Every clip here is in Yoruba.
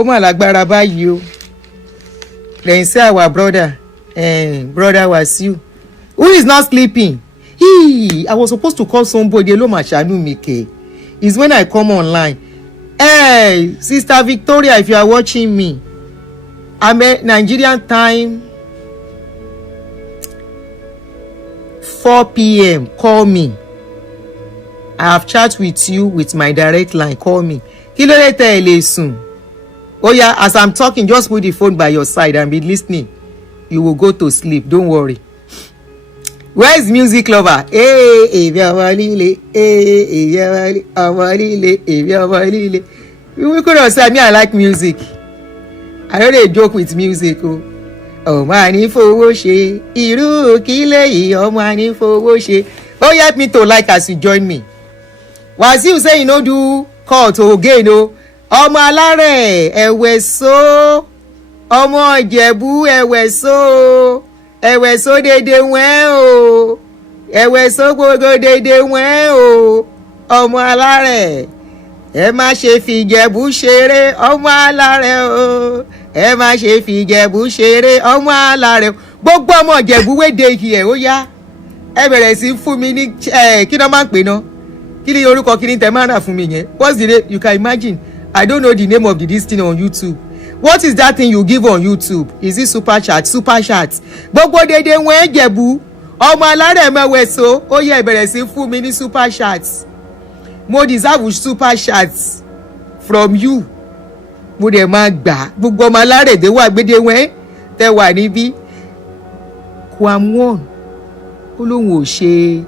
ó mà lágbára báyìí o. Then say our brother Wasiu, who is not sleeping. I was supposed to call somebody. Hello, Mashanu Mike. Is when I come online. Hey, Sister Victoria, if you are watching me, I'm at Nigerian time 4 p.m. Call me. I have chat with you with my direct line. Call me. Kí ló dé tẹ́ ẹ lè sùn? Oh yeah, as I'm talking, just put the phone by your side and be listening. You will go to sleep. Don't worry. Where is music lover? Hey, we could have said me I like music. I know they joke with music. Oh mani fowó ṣe irú kí lèyí oh mani fowó ṣe. Oh help me to like as you join me. Wasiu say you no do call to again o. Ọmọ alárẹ̀ ẹ̀wẹ̀ so. Ọmọ Ìjẹ̀bú ẹ̀wẹ̀ so. Ẹ̀wẹ̀ so dédé wẹ́n o. Ẹ̀wẹ̀ so gbogbo dédé wẹ́n o. Ọmọ alárẹ̀ ẹ má ṣe fi Ìjẹ̀bú ṣeré ọmọ alárẹ̀ o. Ẹ má ṣe fi Ìjẹ̀bú ṣeré ọmọ alárẹ̀. Gbogbo ọmọ Ìjẹ̀bú wey dey here ó yá. Ẹ bẹ̀rẹ̀ sí fún mi ní kí ló máa ń pè ná. Kí ni orúkọ kí ni tẹ́ máa ń rà fún mi yẹn? What's the name? You can imagine. I don't know the name of this thing on YouTube. What is that thing you give on YouTube? Is it super chat? Super chat. Gbogbo dédé wọ́n Ìjẹ̀bú. Ọmọ alárẹ̀ mẹ́wẹ̀ so. Ó yẹ ìbẹ̀rẹ̀ sí fún mi ní super chat. Mo deserve super chat from you. Mo dẹ̀ máa gbà. Gbogbo ọmọ alárẹ̀ dé wà gbédé wọ́n tẹ́ wà níbí. Kwam olóhùn ò ṣe.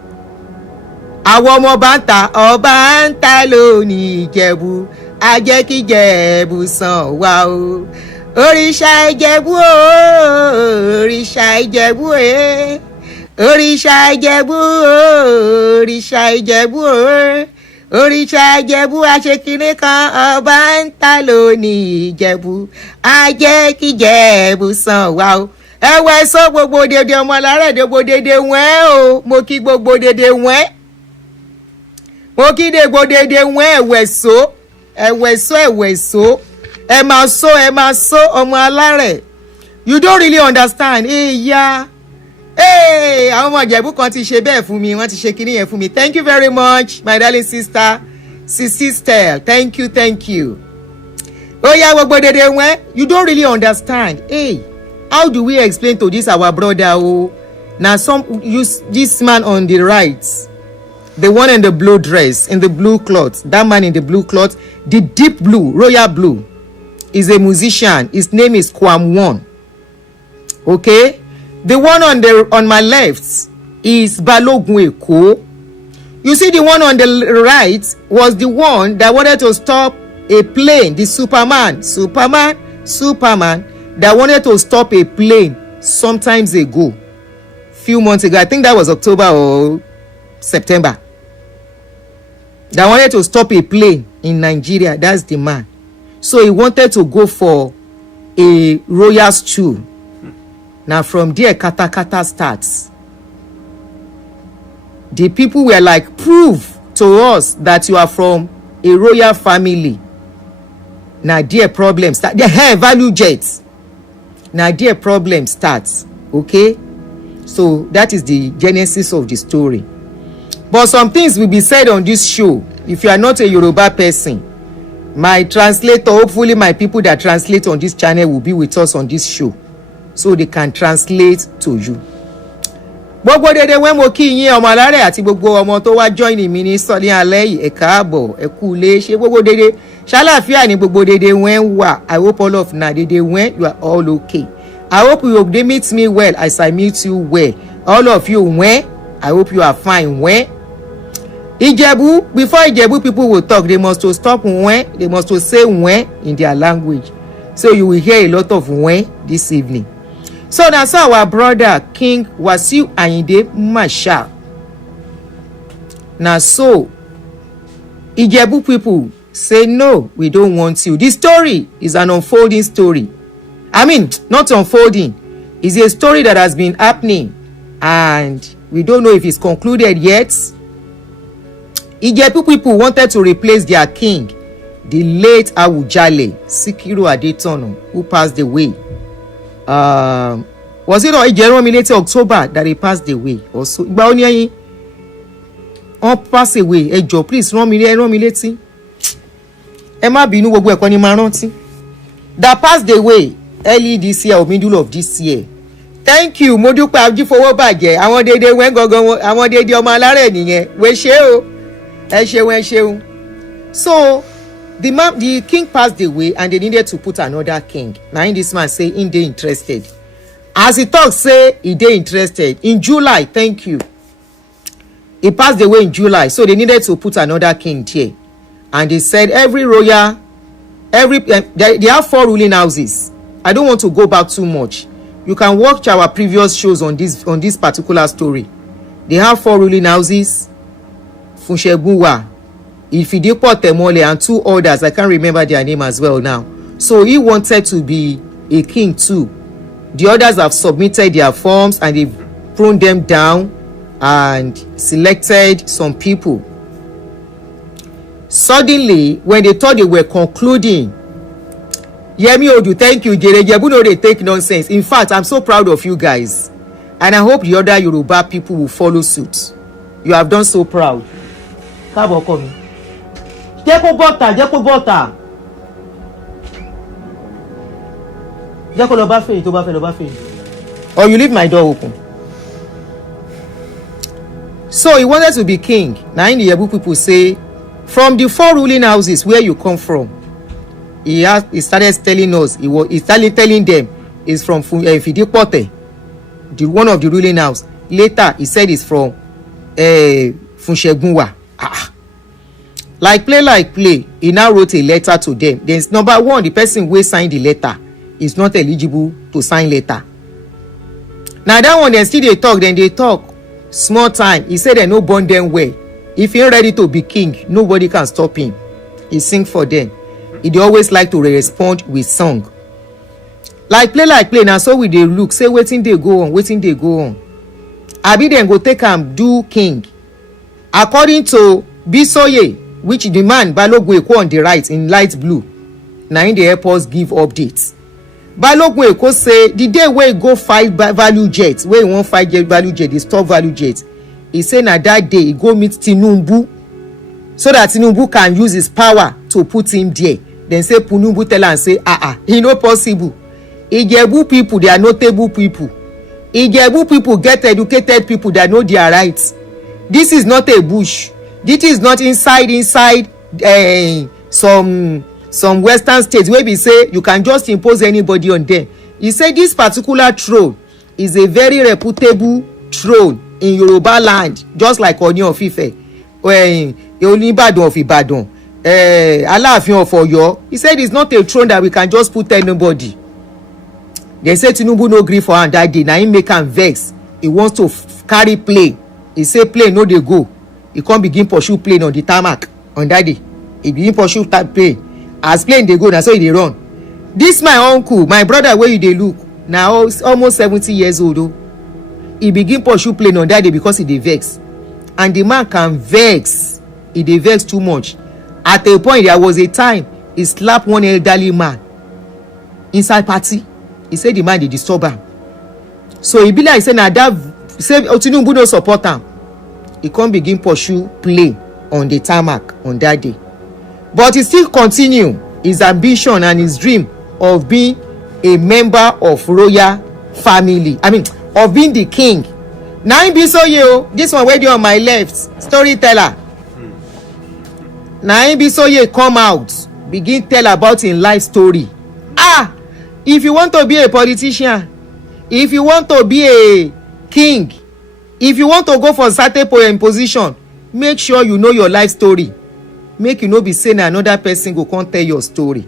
Àwọn ọmọ ọba ń ta lónìí Ìjẹ̀bú. Ajẹ́kíjẹ̀bú san wá o. Òrìṣà Ìjẹ̀bú o. Òrìṣà Ìjẹ̀bú o. Òrìṣà Ìjẹ̀bú o. Òrìṣà Ìjẹ̀bú o. Òrìṣà Ìjẹ̀bú aṣekínní kan ọba ń ta lónìí Ìjẹ̀bú. Ajẹ́kíjẹ̀bú san wá o. Ẹ̀wẹ̀ sọ gbogbo dédé ọmọ alárẹ̀ gbogbo dédé wẹ́n o. Mo kí gbogbo dédé wẹ́n. Mo kí gbogbo dédé wẹ́n ẹ̀wẹ̀ so. Ẹ̀wẹ̀ so. Ẹ máa so ọmọ alárẹ̀. You don't really understand. Yeah. Hey, àwọn ọmọ Ìjẹ̀bú kan ti ṣe bẹ́ẹ̀ fún mi. Wọ́n ti ṣe kinní yẹn fún mi. Thank you very much, my darling sister. Sister, thank you. Oh yeah, gbogbo dédé wẹ́n. You don't really understand. Hey. How do we explain to this our brother? Oh, now some use this man on the right, the one in the blue dress, in the blue cloth. That man in the blue cloth, the deep blue, royal blue, is a musician. His name is Kwam. Okay, the one on my left is Balogun Eko. You see, the one on the right was the one that wanted to stop a plane. The Superman. That wanted to stop a plane sometimes ago, few months ago. I think that was October or September. That wanted to stop a plane in Nigeria. That's the man. So he wanted to go for a royal stool. Now from there, kata starts. The people were like, prove to us that you are from a royal family. Now their problem start. Their hair value jets. Now their problem starts. Okay, so that is the genesis of the story. But some things will be said on this show. If you are not a Yoruba person, my translator, hopefully my people that translate on this channel will be with us on this show, so they can translate to you. Gbogbo dédé wẹ́n mo kí yín ọmọ alárẹ̀ àti gbogbo ọmọ tó wá join mi ní sọ́lé alẹ́ yìí ẹ káàbọ̀ ẹ kú lé ṣe gbogbo dédé ṣàlàáfíà ní gbogbo dédé wẹ́n wà. I hope all of na dédé wẹ́n you are all okay. I hope you dey meet me well as I meet you well. All of you wẹ́n I hope you are fine wẹ́n. Ìjẹ̀bú, before Ìjẹ̀bú people will talk, they must to stop wẹ́n, they must to say wẹ́n in their language. So you will hear a lot of wẹ́n this evening. So that's our brother King Wasiu Ayinde Marshal. Now so Ijebu people say no, we don't want you. This story is an unfolding story. I mean, not unfolding. It's a story that has been happening and we don't know if it's concluded yet. Ijebu people wanted to replace their king. the late Awujale Sikiru Jadetan, who passed away. Was it on January October that he passed away? Also, pass away. Ejo, please run me late. Emma binu gbogbo ẹ̀kọ́ ni máa rántí. That passed away early this year or middle of this year. Thank you. Mo dúpẹ́ ajífowó bàjẹ́. Àwọn dédé wẹ́n gangan àwọn dédé ọmọ alárẹ̀ nìyẹn. We ṣe o. Ẹ ṣeun. So the king passed away and they needed to put another king. Now this man say he dey interested. As he talk say he dey interested in July. Thank you. He passed away in July, so they needed to put another king here. And they said they have 4 ruling houses. I don't want to go back too much. You can watch our previous shows on this particular story. They have 4 ruling houses. Funshegunwa, Ifidipo Temole, and 2 others. I can't remember their name as well now. So he wanted to be a king too. The others have submitted their forms and they've thrown them down and selected some people. Suddenly, when they thought they were concluding, Yemi Odu, thank you, Jere. Jebu no, they take nonsense. In fact, I'm so proud of you guys. And I hope the other Yoruba people will follow suit. You have done so proud. Kabo komi. Jeko bota. Jeko lo ba fe, to ba fe. Or you leave my door open. So he wanted to be king. Now in the Yebu people say, from the 4 ruling houses where you come from, he started telling us, he started telling them is from Fidipote, the one of the ruling house. Later he said it's from Funshegunwa. Like play, he now wrote a letter to them. Then number 1, the person who signed the letter is not eligible to sign letter. Now that one, they still they talk. Small time, he said they no born them well. If you're ready to be king, nobody can stop him. He sing for them. He always like to respond with song. Like play. Now so we they look, say waiting they go on. Abi then go take him do king. According to Bisoye, which the man Balogun Eko on the right in light blue. Now in the airports give updates. Balogun Eko say the day where he go fight value jet, where he won't fight value jet, he stop value jet. He say na that day he go meet Tinubu so that Tinubu can use his power to put him there. Then say Tinubu tell am say e no possible. Ijebu people, they are notable people. Ijebu people get educated people that know their rights. This is not a bush. This is not inside some western states where we say you can just impose anybody on them. He said this particular throne is a very reputable throne in Yoruba land, just like Oni of Ife, Onibadan of Ibadan, Alaafin of Oyo. He said it's not a throne that we can just put anybody. They say Tinubu no gree for am that day. Now he make am vex. He wants to carry plane. He say plane no dey go. He come begin pursue plane on the tarmac on that day. He begin pursue that plane. As plane dey go, na so he dey run. This my uncle, my brother, where you dey look, now almost 70 years old. Oh. He begin pursue plane on that day because he dey vex. And the man can vex. He dey vex too much. At a point, there was a time he slapped one elderly man inside party. He said the man dey disturb am. So he be like say na that say Tinubu no support am. He come begin pursue plane on the tarmac on that day. But he still continue his ambition and his dream of being a member of royal family. I mean, of being the king. Now him be so you, this one wey dey on my left, storyteller. Now him be so you come out, begin tell about him life story. If you want to be a politician, if you want to be a king, if you want to go for certain position, make sure you know your life story. Make you no be saying another person go come tell your story.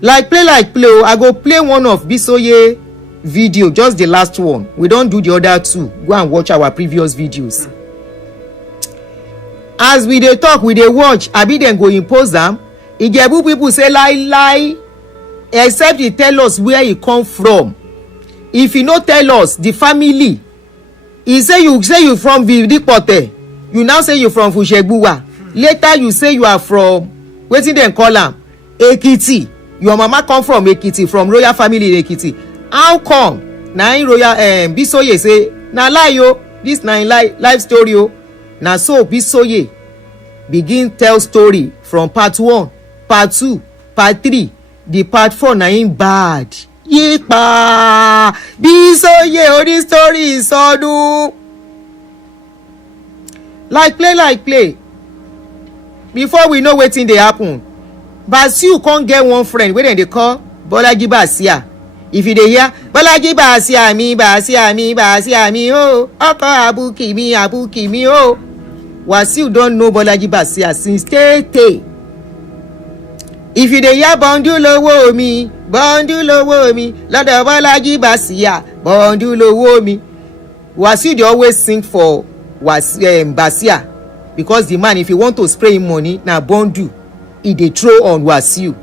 Like play. I go play one of Bisoye video, just the last one. We don't do the other 2. Go and watch our previous videos. As we dey talk, we dey watch. Abi dem go impose am. Ijebu people say lie. Except he tell us where he come from. If he no tell us the family, he say you from Vidipote. You now say you from Funshegunwa. Later you say you are from wetin dem call am Ekiti. Your mama come from Ekiti, from royal family in Ekiti. How come na im royal Bisoye say na lie o, this na im life story o. Na so Bisoye begin tell story from part 1, part 2, part 3. The part 4 na im bad. Yepa Bisoye ori story sọdún. Like play. Before we know wetin dey happen, Basiu come get one friend wey dem dey call Bolaji Basia. If you dey hear Bolaji Basia mi o, ọkọ abuki mi o. Wasiu don know Bolaji Basia since tey. If you dey hear bọ́ndú lówó mi lọ́dọ̀ Bolaji Basia, bọ́ndú lówó mi. Wasiu dey always sing for Basia, because the man, if you want to spray him money, na bọ́ndú he dey throw on Wasiu.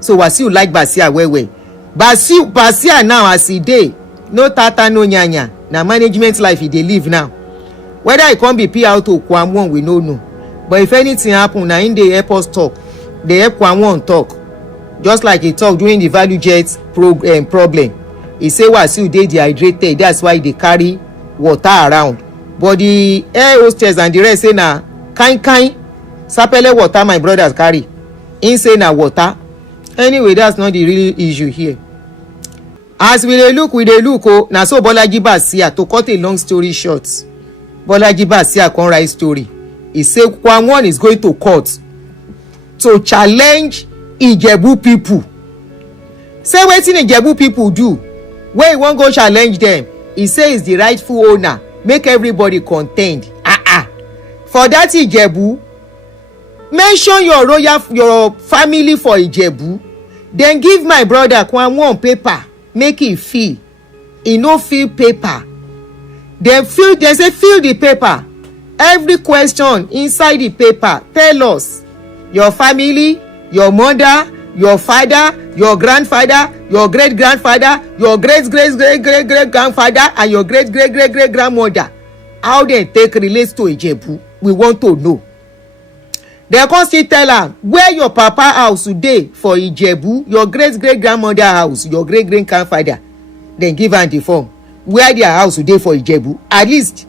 So Wasiu like Basia well. Basia now as e dey, no tata no nyanya, na management life he dey live now. Whether e come be PR to Kwamwon, we no know. But if anything happen, na him dey help us talk. Dey help Kwamwon talk. Just like he talk during the value jet problem. He say Wasiu dey dehydrated, that's why he dey carry water around. But the air hostess and the rest say na kind sapele water my brothers carry. He say na water. Anyway, that's not the real issue here. As we dey look oh, na so Bolaji Basia, to cut a long story short, Bolaji Basia come write story. He say Kwamwon is going to court to challenge Ijebu people. Say wetin Ijebu people do, when he wan go challenge them, he say is the rightful owner, make everybody contend. For that Ijebu, mention your family for Ijebu, then give my brother Kwamwon paper, make him fill. He no fill paper. They say fill the paper. Every question inside the paper, tell us your family, your mother, your father, your grandfather, your great grandfather, your great grandfather, and your great grandmother. How they take relates to Ijebu, we want to know. They come still tell am where your papa house today for Ijebu, your great grandmother house, your great grandfather. Then give am the form where their house today for Ijebu. At least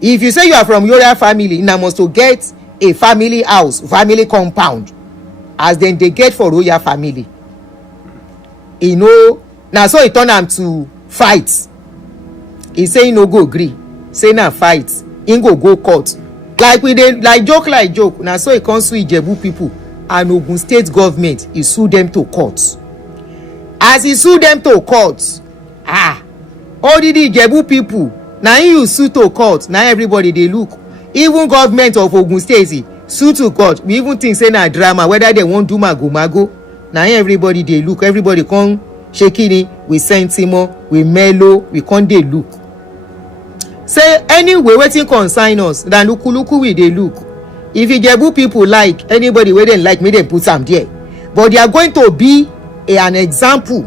if you say you are from royal family, na must to get a family house, family compound, as then they get for royal family. You know, now so he turn am to fight. He say he no go gree, say na fight, he go court. Like we dey like joke. Now so he come sue Ijebu people and Ogun State government, he sue them to court. As he sue them to court, all the Ijebu people, now you sue to court, now everybody they look. Even government of Ogun State sue to court. We even think say na drama, whether they won't do mago. Now everybody they look, everybody come shaking it, we sentiment, we mellow, we come they look. Say anyway wetin concern us, na luku we dey look. If Ijebu people like anybody wey dem like, make dem put am there. But they are going to be an example,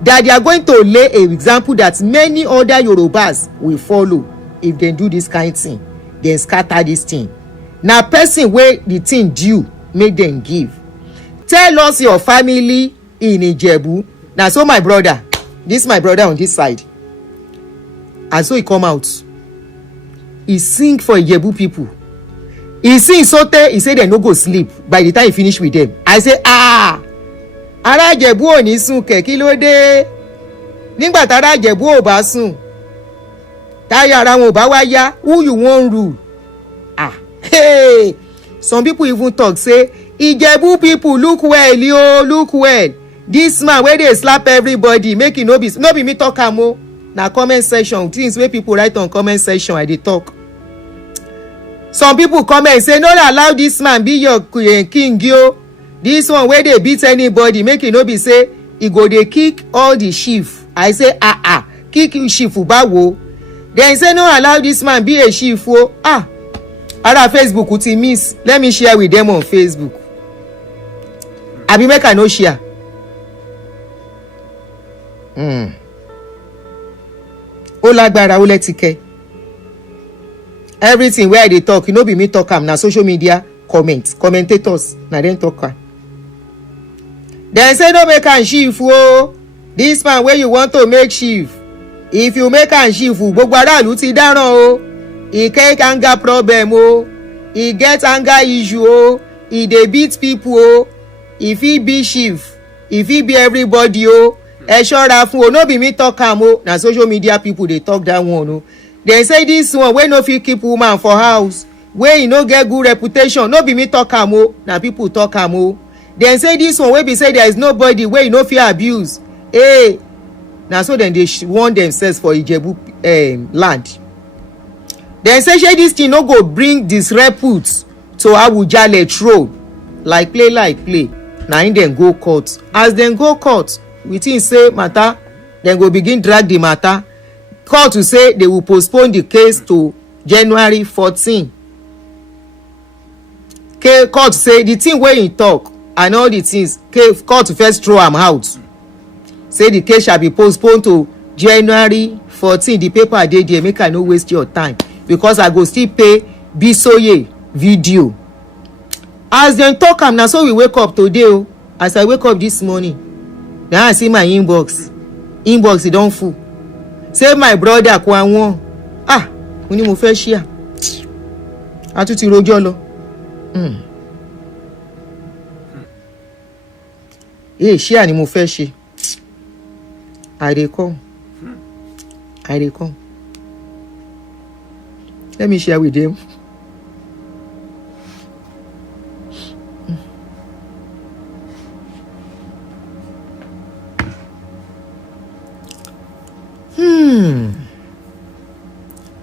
that they are going to lay an example that many other Yorubas will follow if they do this kind of thing. They scatter this thing. Na person wey the thing due, make them give. Tell us your family in Ijebu. Na so my brother, this my brother on this side. And so he come out. He sing for Ijebu people. He sing so tey, he say they no go sleep by the time he finish with them. I say ará Ìjẹ̀bú ò ní sùn kẹ̀, kí ló dé? Nígbà tá ará Ìjẹ̀bú ò bá sùn, táyà ara wọn ò bá wá yá, who you wan rule? Some people even talk say Ìjẹ̀bú people look well, look well. This man wey dey slap everybody, make e no be me talk am o. Na comment section, things wey people write on comment section I dey talk. Some people comment say no allow this man be your king yo. This one wey dey beat anybody, make e no be say e go dey kick all the chief. I say kick chief bawo. Then say no allow this man be a chief o. Ara Facebook ti miss, let me share with them on Facebook. Abi make I no share. Ó lágbára ó lẹ́tìkẹ́. Everything wey I dey talk, no be me talk am, na social media commentators na dem talk am. Dem say no make am chief o. This man wey you want to make chief, if you make am chief, gbogbo aráàlú ti dáràn o. E get anger problem o. E get anger issue o. E dey beat people o. E fit be chief, e fit be everybody o. Ẹ ṣọ́ra fún o, no be me talk am o. Na social media people dey talk that one o. Dem say this one wey no fit keep woman for house, wey e no get good reputation, no be me talk am o. Na people talk am o. Dem say this one wey be say there is nobody wey e no fit abuse. Hey, na so dem dey warn themselves for Ijebu land. Dem say shey dis thing no go bring disrepute to Awujale throne. Like play. Na im dem go court. As dem go court, we think say matter, dem go begin drag the matter. Court to say they will postpone the case to January 14. Court say the thing wey he talk and all the things, court first throw am out. Say the case shall be postponed to January 14. The paper dey there, make I no waste your time, because I go still pay Bisoye video. As dem talk am, na so we wake up today o. As I wake up this morning, na I see my inbox e don full. Say my brother Kwanwon, mo ní mo fẹ́ share, a tún ti rojọ́ lọ. Share ni mo fẹ́ ṣe. I dey come. Let me share with them.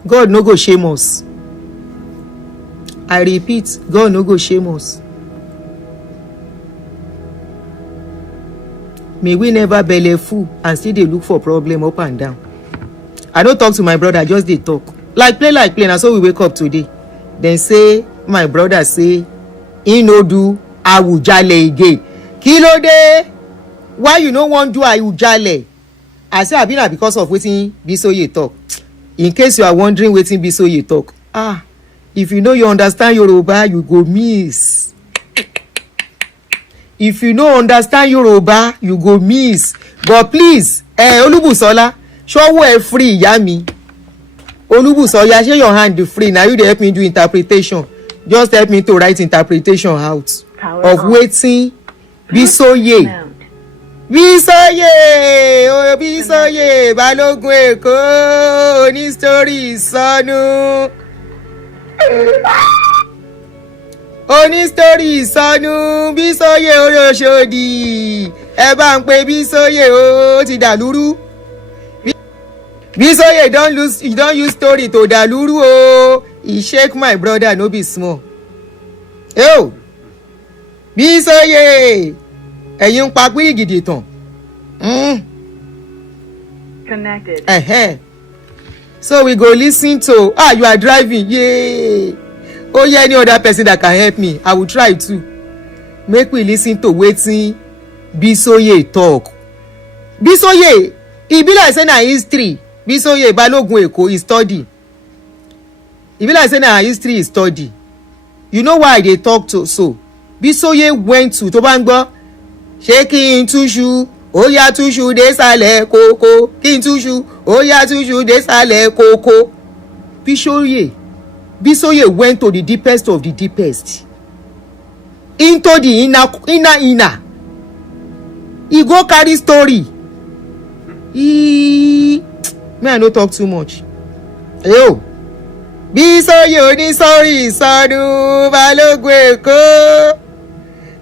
God no go shame us. I repeat, God no go shame us. May we never belly full and still dey look for problem up and down. I don't talk to my brother, just dey talk. Like play. Na so we wake up today. Then say my brother say he no do Awujale again. Kí ló dé? Why you no wan do Awujale? I say abi na because of wetin Bisoye talk. In case you are wondering wetin Bisoye talk, if you know you understand Yoruba, you go miss. If you no understand Yoruba, you go miss. But please, Olubusola, show ẹ free ìyá mi. Olubusola, share your hand free. Now you dey help me do interpretation. Just help me to write interpretation out of wetin Bisoye. Bisoye, Balogun Èkó, oní story ìsọnù. Oní story ìsọnù, Bisoye Olóṣòdì. Ẹ bá ń pe Bisoye ó ti dàlúrú. Bisoye don use story to dàlúrú o. He shake my brother no be small. Yo, Bisoye, ẹ̀yin ń pa pírígìdì tán. Connected. So we go listen to, you are driving, yay. Oh yeah, any other person that can help me, I will try to. Make we listen to wetin Bisoye talk. Bisoye, e be like say na history. Bisoye Balogun Èkó is study. E be like say na history is study. You know why they talk to so? Bisoye went to tó bá ń gbọ́, ṣé kí n túṣu, ó yá túṣu désàlẹ̀ kókó, kí n túṣu, ó yá túṣu désàlẹ̀ kókó. Bisoye went to the deepest of the deepest, into the inner. He go carry story. Me I no talk too much. Yo, Bisoye oní story ìsọnù,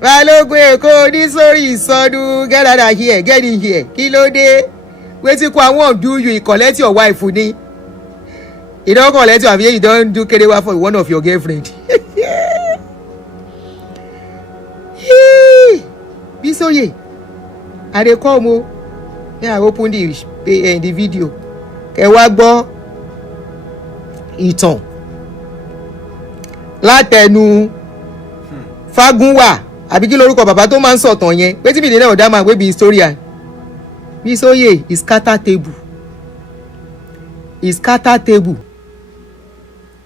Balogun Èkó ní story ìsọnù. Get out of here, get in here. Kí ló dé? Wetin Kwanwon do you? He collect your wife ni. He don collect your wife, you don do kerewa for one of your girlfriend. Bisoye, I dey come o. Then I open the video. Kẹ wá gbọ́ ìtàn látẹnu Fagunwa àbí kí lórúkọ bàbá tó máa ń sọ̀tàn yẹn. Wetin be the name of that man wey be historian? Bisoye is scatter table.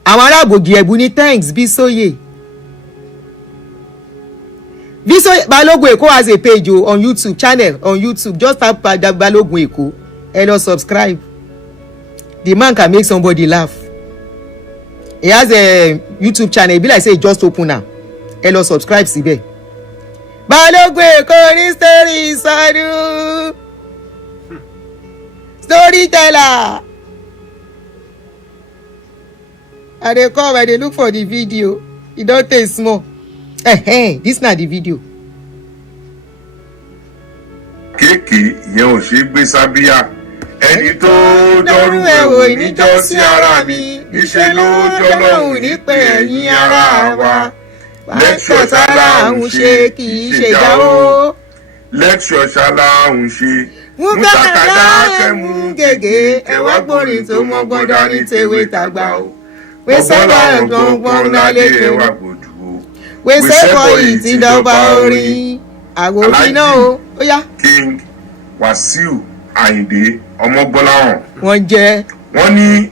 Àwọn ará Ìjẹ̀bú ní thanks Bisoye. Viso Balogun Eko has a page on YouTube channel on YouTube. Just type Balogun Eko and subscribe. The man can make somebody laugh. He has a YouTube channel. Be like say just open now. And subscribe síbẹ̀. Balogun Eko ní story sọdún. Storyteller. And they come and they look for the video. E don take small. This na the video. Kéèkì yẹn ò ṣe gbé sábíà. Ẹni tó dọ́rùn ẹ̀wò níjọ́sí ara mi. Níṣẹ́ ló jọ́lọ́hùn nípè ẹ̀yìn ara wa. Lẹ́kṣọ̀ ṣálá ń ṣe kì í ṣe jáwó. Lẹ́kṣọ̀ ṣálá ń ṣe. Mú kàkàdá kẹ́mú gègé. Ẹ̀wá gbòòrìn tó mọ́ gbọ́dọ̀ ní tèwé tàgbà o. Wẹ́sẹ̀ bá gbọ̀ngbọ̀n lálẹ́ kẹwàá. Wẹ́sẹ̀ bọ̀ yìí ti dọ́gba orin. Àgòfin náà o. Ó yá. King Wasiu Ayinde Ọmọgbọ́láhàn. Wọ́n jẹ́. Wọ́n ní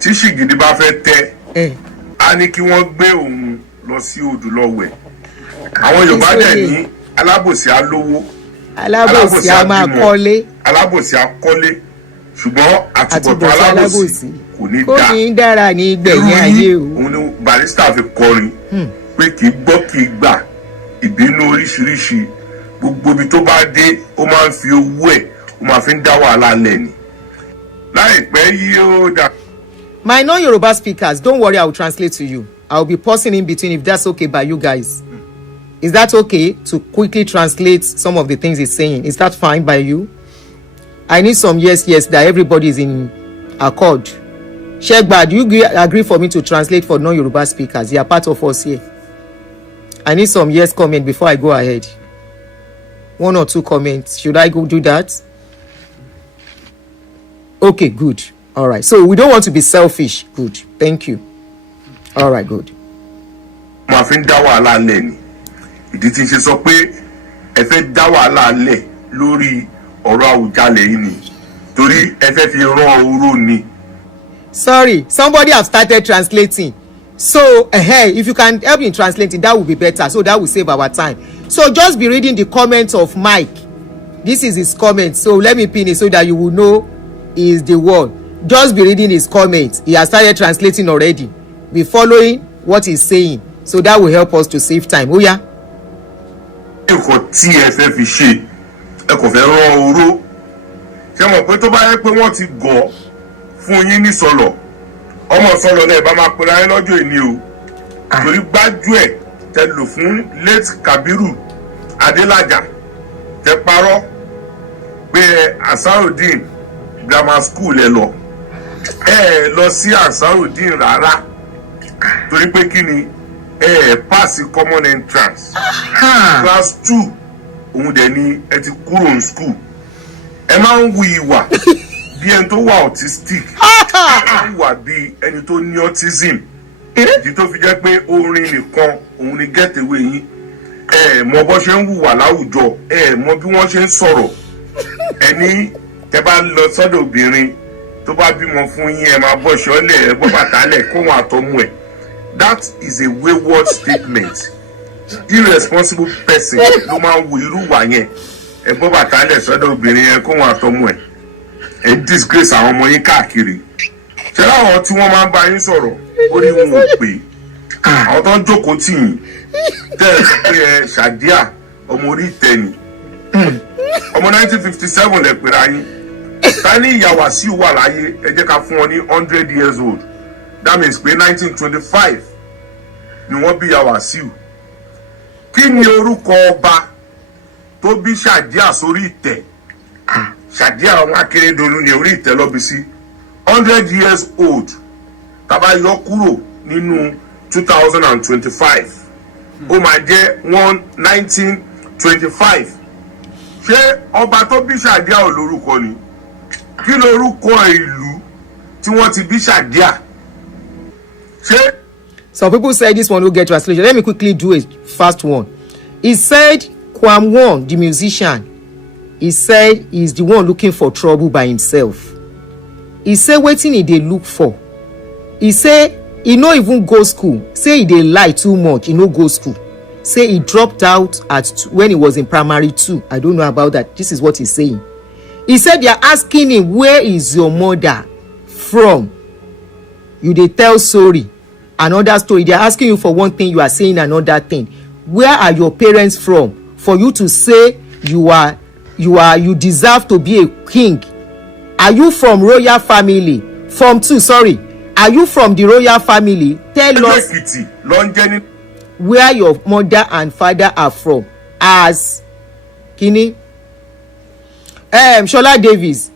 tí Ṣìgìdì bá fẹ́ tẹ́. A ní kí wọ́n gbé òun lọ sí odò lọ wẹ̀. Àwọn Yorùbá dẹ̀ ní alábòsí á lówó. Alábòsí á máa kọ́lé. Alábòsí á kọ́lé. Ṣùgbọ́n àtúbọ̀tán alábòsí kò ní dáa. Kò ní dára ní gbẹ̀yìn ayé o. Òun ni Barrister fi kọrin pé kì í gbọ́ kì í gbà ìbínú oríṣiríṣi gbogbo ibi tó bá dé ó máa ń fi owó ẹ̀ ó máa fi ń dá wàhálà lẹ̀ ni. Láìpẹ́ yìí ó dà. My non-Yoruba speakers, don't worry, I will translate to you. I will be pausing in between if that's okay by you guys. Is that okay to quickly translate some of the things he's saying? Is that fine by you? I need some yes that everybody is in accord. Shegba, do you agree for me to translate for non-Yoruba speakers? They are part of us here. I need some yes comment before I go ahead. 1 or 2 comments. Should I go do that? Okay, good. All right. So we don't want to be selfish. Good. Thank you. All right, good. Máa fi ń dá wàhálà lẹ̀ ni. Ìdí tí ń ṣe sọ pé ẹ fẹ́ dá wàhálà lẹ̀ lórí ọ̀rọ̀ Awujale yìí ni. Torí ẹ fẹ́ fi rán oró ni. Sorry, somebody have started translating. So, if you can help in translating, that would be better. So that will save our time. So just be reading the comments of Mike. This is his comment. So let me pin it so that you will know he is the one. Just be reading his comments. He has started translating already. Be following what he's saying. So that will help us to save time. Oh yeah. Ẹ̀kọ́ tí ẹ fẹ́ fi ṣe, ẹ kò fẹ́ rán oró. Ṣé mọ̀ pé tó bá yẹ pé wọ́n ti gọ̀ fún yín ní sọ̀lọ̀? Ọmọ sọ̀lọ̀ lẹ́ẹ̀ bá máa pera yín lọ́jọ́ ìní o. Torí gbájú ẹ̀ tẹ lò fún late Kabiru Adelaja tẹ parọ́ pé Ansarudeen grammar school ẹ lọ sí Ansarudeen rárá torí pé kí ni pass common entrance class 2 òun dẹ̀ ni ẹ ti kúrò ní school ẹ máa ń wu ìwà bí ẹni tó wà autistic ẹ wà bí ẹni tó ní autism ìdí tó fi jẹ́ pé orin nìkan òun ni getaway yín mọ bó ṣe ń hùwà láwùjọ mọ bí wọ́n ṣe ń sọ̀rọ̀ ẹni tẹ́ bá lọ sọ́dọ̀ obìnrin tó bá bímọ fún yín ẹ máa bọ́ ṣọ́lẹ̀ ẹ bọ́ bàtà lẹ̀ kó wọn àtọmú ẹ̀ that is a wayward statement irresponsible person ló máa ń wo irú wà yẹn ẹ bọ́ bàtà lẹ̀ sọ́dọ̀ obìnrin yẹn kó wọn àtọmú ẹ̀ ẹ disgrace àwọn ọmọ yín káàkiri ṣé láwọn tí wọ́n máa ń bá yín sọ̀rọ̀ orí wọn ò pé àwọn tó ń jókòó tì yín tẹ́ ẹ pé ẹ ṣàdíà ọmọ orí ìtẹ́ni ọmọ 1957 lẹ pera yín ká ní ìyá Wasiu wà láyé ẹ jẹ́ ká fún wọn ní 100 years old that means pé 1925 ni wọ́n bí ìyá Wasiu kí ni orúkọ ọba tó bí ṣàdíà sórí ìtẹ́ ṣàdíà ọmọ Akérédolú ní orí ìtẹ́ lọ́bi sí 100 years old tàbá yọ kúrò nínú 2025 ó máa jẹ́ 1925 ṣé ọba tó bí ṣàdíà ò lórúkọ ni kí lórúkọ ìlú tí wọ́n ti bí ṣàdíà ṣé. Some people say this one will get translation. Let me quickly do a fast one. He said Kwam Won, the musician, he said he's the one looking for trouble by himself. He said wetin he dey look for. He say he no even go school. Say he dey lie too much, he no go school. say he dropped out when he was in primary 2. I don't know about that. This is what he's saying. He said they are asking him, where is your mother from? You dey tell sorry, another story. They are asking you for one thing, you are saying another thing. Where are your parents from? For you to say you deserve to be a king. Are you from royal family? From 2, sorry. Are you from the royal family? Tell us where your mother and father are from. As Kini Shola Davis.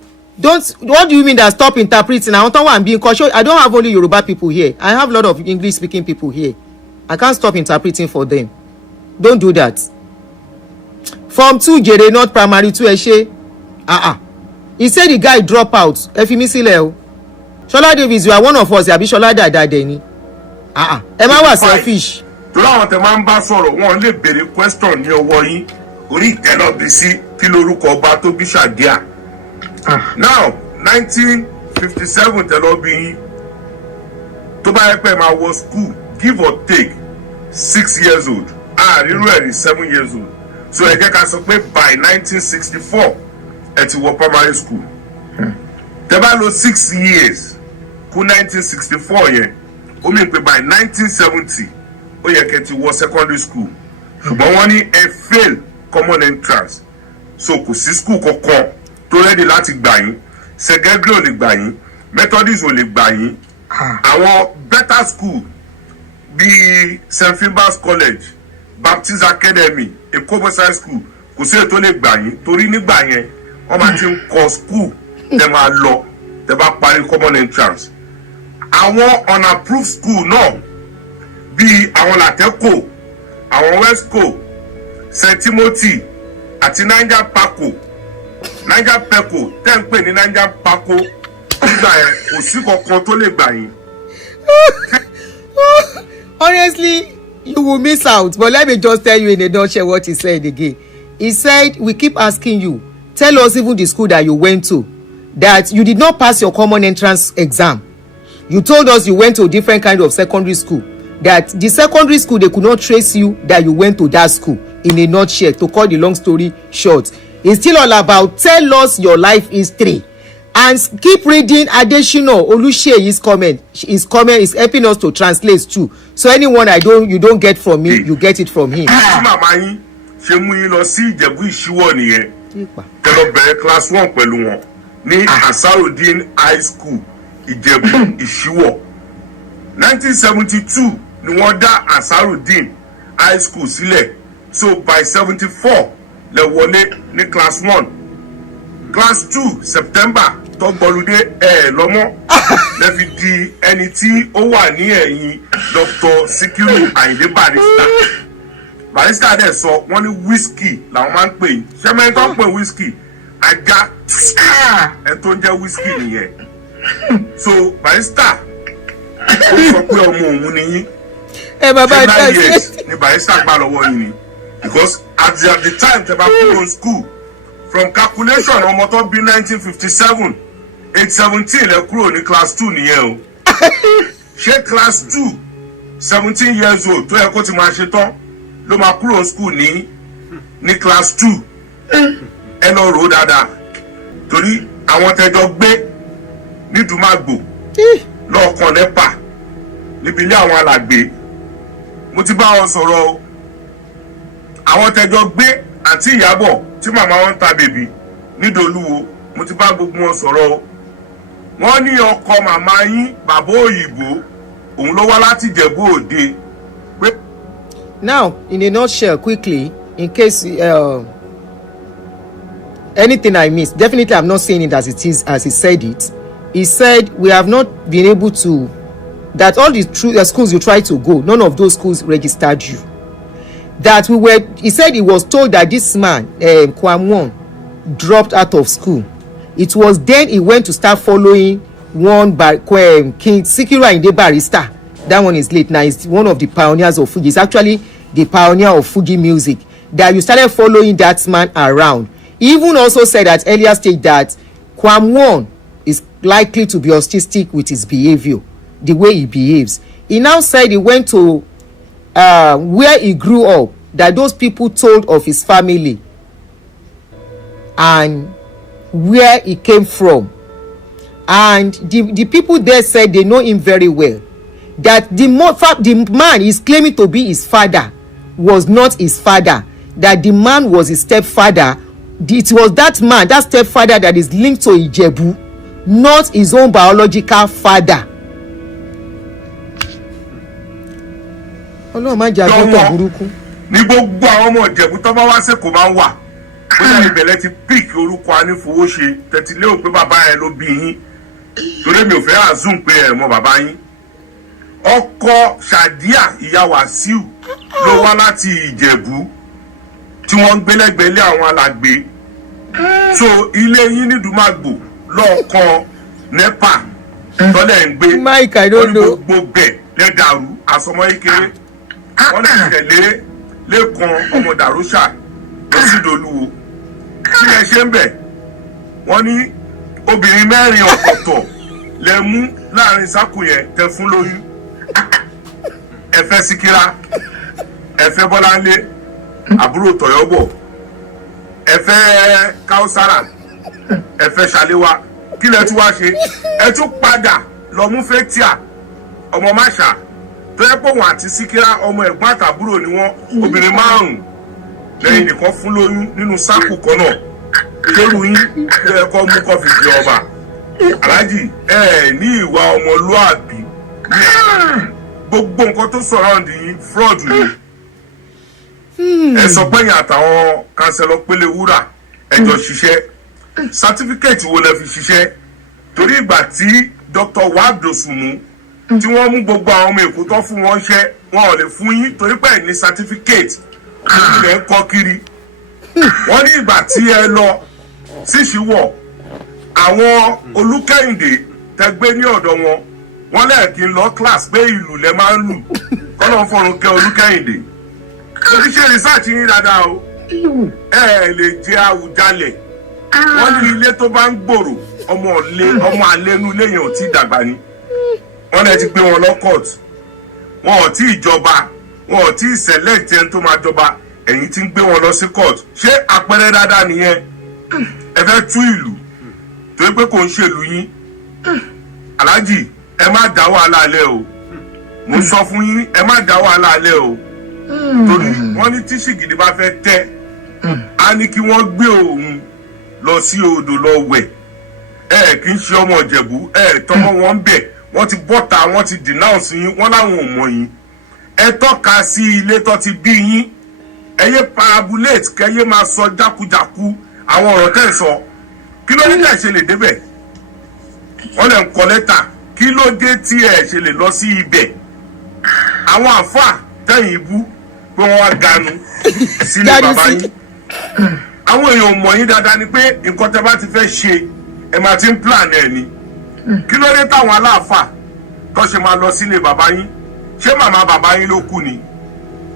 What do you mean that stop interpreting? I want being cautious. I don't have only Yoruba people here. I have a lot of English speaking people here. I can't stop interpreting for them. Don't do that. From 2 Jere, not primary 2 Eshe. He said the guy drop out. Efimi Shola Davis, you are one of us. Abi Shola Dada Deni. Emma was selfish. To láwọn tẹ máa ń bá sọ̀rọ̀ wọn lè béèrè question ní ọwọ́ yín orí ìtẹ́lọ́bísí kí lorúkọ ọba tó bí Ṣàdíà. Now 1957 tẹ́lọ́bí yín tó bá yẹ pé máa wọ school give or take 6 years old àrírú ẹ̀ ní 7 years old, so ẹ jẹ́ ká sọ pé by 1964 ẹ ti wọ primary school. Tẹ́ bá lò 6 years kún 1964 yẹn ó mì pé by 1970 ó yẹ kẹ́ ti wọ secondary school, ṣùgbọ́n wọ́n ní ẹ fail common entrance, so kò sí school kankan tó ready láti gbà yín. Segregate ò lè gbà yín, Methodist ò lè gbà yín, àwọn better school bíi St. Philbas College, Baptist Academy, Ekobosai school kò sí ètò lè gbà yín torí nígbà yẹn wọ́n máa ti ń kọ́ school tẹ́ máa lọ tẹ́ bá parí common entrance. Àwọn unapproved school náà bíi àwọn Lateco, àwọn Westco, St. Timothy àti Niger Paco tẹ́ ń pè ní Niger Paco nígbà yẹn kò sí kankan tó lè gbà yín. Honestly, you will miss out, but let me just tell you in a nutshell what he said again. He said, we keep asking you, tell us even the school that you went to, that you did not pass your common entrance exam. You told us you went to a different kind of secondary school, that the secondary school, they could not trace you that you went to that school. In a nutshell, to cut the long story short, it's still all about tell us your life history. And keep reading Adeshino Oluseyi's comment. His comment is helping us to translate too. So anyone you don't get from me, you get it from him. Màmá yín ṣe mú yín lọ sí Ìjẹ̀bú Ìṣíwọ̀ nìyẹn. Tẹ́ lọ bẹ̀rẹ̀ class 1 pẹ̀lú wọn ní Asarudeen High School Ìjẹ̀bú Ìṣíwọ̀. 1972 ni wọ́n dá Asarudeen High School sílẹ̀. So by 74 lẹ wọlé ní class 1. Class 2 September tó gbọ́lúdé lọ́mọ́ lẹ fi di ẹni tí ó wà ní ẹ̀yìn Dr. Sikiru Ayinde Barrister dẹ̀ sọ wọ́n ní whisky làwọn máa ń pè yín. Ṣé mẹ́rin tó ń pè whisky ajá ẹ̀ tó ń jẹ́ whisky nìyẹn. So Barrister ó sọ pé ọmọ òun ni yín. Bàbá 9 years ni Barrister gbà lọ́wọ́ yín ni, because at the time tẹ́ bá kúrò ní school from calculation ọmọ tó bí 1957 817 lẹ kúrò ní class 2 nìyẹn o. Ṣé class 2 17 years old tó yẹ kó ti máa ṣe tán ló máa kúrò school ní class 2? Ẹ lọ rò ó dáadáa torí àwọn tẹjọ gbé ní Dùmágbò lọ́ọ̀kan lẹ́pà níbi ilé àwọn alàgbé mo ti bá wọn sọ̀rọ̀ o. Àwọn tẹjọ gbé àti Ìyábọ̀ tí màmá wọn ta bèbí nídolúwo mo ti bá gbogbo wọn sọ̀rọ̀ o. Wọ́n ní ọkọ màmá yín bàbá òyìnbó òun ló wá láti Ìjẹ̀bú Òde. Now, in a nutshell, quickly, in case anything I missed, definitely I'm not saying it as it is, as he said it. He said we have not been able to, that all the schools you try to go, none of those schools registered you. That he said he was told that this man, Kwamwon, dropped out of school. It was then he went to start following one by King Sikiru Ayinde Barrister. That one is late now. He's one of the pioneers of Fuji. He's actually the pioneer of Fuji music. That you started following that man around. He even also said at earlier stage that Kwamwon is likely to be autistic with his behavior, the way he behaves. He now said he went to where he grew up that those people told of his family and where he came from. And the people there said they know him very well. That the man is claiming to be his father was not his father. That the man was his stepfather. It was that man, that stepfather, that is linked to Ijebu, not his own biological father. Ọlọ́run má jẹ́ àgbọ̀tọ̀ burúkú. Ní gbogbo àwọn ọmọ Ìjẹ̀bú tó bá wá sí kò máa ń wà. Bóyá ìbẹ̀lẹ̀ ti píìkì orúkọ Anífowóṣe tẹ̀tí lérò pé bàbá yẹn ló bí yín. Torí mi ò fẹ́ àzùn pé ẹ̀ mọ bàbá yín. Ọkọ Ṣàdíà ìyá Wàsíù ló wá láti Ìjẹ̀bú tí wọ́n ń gbélẹ́gbẹ̀lé àwọn alàgbé. So ilé yín ní Dùmágbò lọ́ọ̀kan NEPA tọ́lẹ̀ ń gbé. Mike, I don't know. Gbogbo bẹ̀ lẹ́dàrú àsọmọ́ ìkéré. Wọ́n lè tẹ̀lé lẹ́kan ọmọ Dàrúṣà lọ sí Dolúwo. Kí lẹ ṣe ń bẹ̀? Wọ́n ní obìnrin 4 ọ̀tọ̀ọ̀tọ̀ lẹ mú láàrin sákù yẹn tẹ fún lóyún. Ẹ fẹ́ Síkírá, ẹ fẹ́ Bọ́láńlé, àbúrò Tọ̀yọ́bọ̀, ẹ fẹ́ Káúsárà, ẹ fẹ́ Ṣàléwá. Kí lẹ tún wá ṣe? Ẹ tún padà lọ mú Fétíà ọmọ Máṣà tó yẹ pé òun àti Síkírá ọmọ ẹ̀gbọ́n àtàbúrò ni wọ́n, obìnrin 5 lẹ́yìn nìkan fún lóyún nínú sákù kan náà. Kéru yín ẹ̀kọ́ mú kọfí di ọba. Aláàjì ní ìwà ọmọlúàbí ní gbogbo nǹkan tó surround yín fraud ni. Ẹ sọ pé yín àtàwọn Councillor Pélewúrà ẹjọ́ ṣiṣẹ́. Certificate wo lẹ fi ṣiṣẹ́? Torí ìgbà tí Dr. Wahab Dosunmu tí wọ́n mú gbogbo àwọn ọmọ Èkó tó fún wọn ṣẹ́, wọn ò lè fún yín torí pé ní certificate ilẹ̀ ń kọ́ kiri. Wọ́n ní ìgbà tí ẹ lọ síṣíwọ̀ àwọn Olúkẹ́yìndé tẹgbẹ́ ní ọ̀dọ̀ wọn, wọ́n lẹ́ẹ̀kí lọ class pé ìlú lẹ máa ń lù kọ́nà fọ́run kẹ́ Olúkẹ́yìndé. Oríṣẹ́ research yín dáadáa o, ẹ lè jẹ́ Awùjalẹ̀. Wọ́n ní ilé tó bá ń gbòòrò ọmọ àlẹ́nu ilé yẹn ò tí dàgbà ni. Wọ́n lẹ ti gbé wọn lọ court. Wọn ò tí ìjọba, wọn ò tí select ẹni tó máa jọba, ẹ̀yin tí ń gbé wọn lọ sí court. Ṣé àpẹẹrẹ dáadáa nìyẹn? Ẹ fẹ́ tú ìlú torí pé kò ń ṣèlú yín. Aláàjì, ẹ má dá wàhálà alẹ́ o. Mo sọ fún yín, ẹ má dá wàhálà alẹ́ o. Torí wọ́n ní tí ṣìgìdì bá fẹ́ tẹ́, á ní kí wọ́n gbé òun lọ sí odò lọ wẹ̀. Kì í ṣe ọmọ Ìjẹ̀bú, tọmọ wọn bẹ̀, wọ́n ti bọ́ta, wọ́n ti denounce yín, wọ́n láwọn ò mọ̀ yín. Ẹ tọ́ka sí ilé tó ti bí yín. Ẹ yé parabulate, kẹ́ yé máa sọ jákujàku àwọn ọ̀rọ̀ tẹ́ sọ. Kí ló dé tẹ́ ṣe lè débẹ̀? Wọ́n lè ń kọ lẹ́tà. Kí ló dé tí ẹ ṣe lè lọ sí ibẹ̀? Àwọn àfáà tẹ̀yìn ibú pé wọ́n wá ganu sílé bàbá yín. Àwọn èèyàn mọ̀ yín dáadáa ni pé nǹkan tẹ́ bá ti fẹ́ ṣe ẹ máa ti ń plan ẹ̀ ni. Kí ló dé táwọn aláàfáà tó ṣe máa lọ sílé bàbá yín? Ṣé màmá bàbá yín ló kú ni?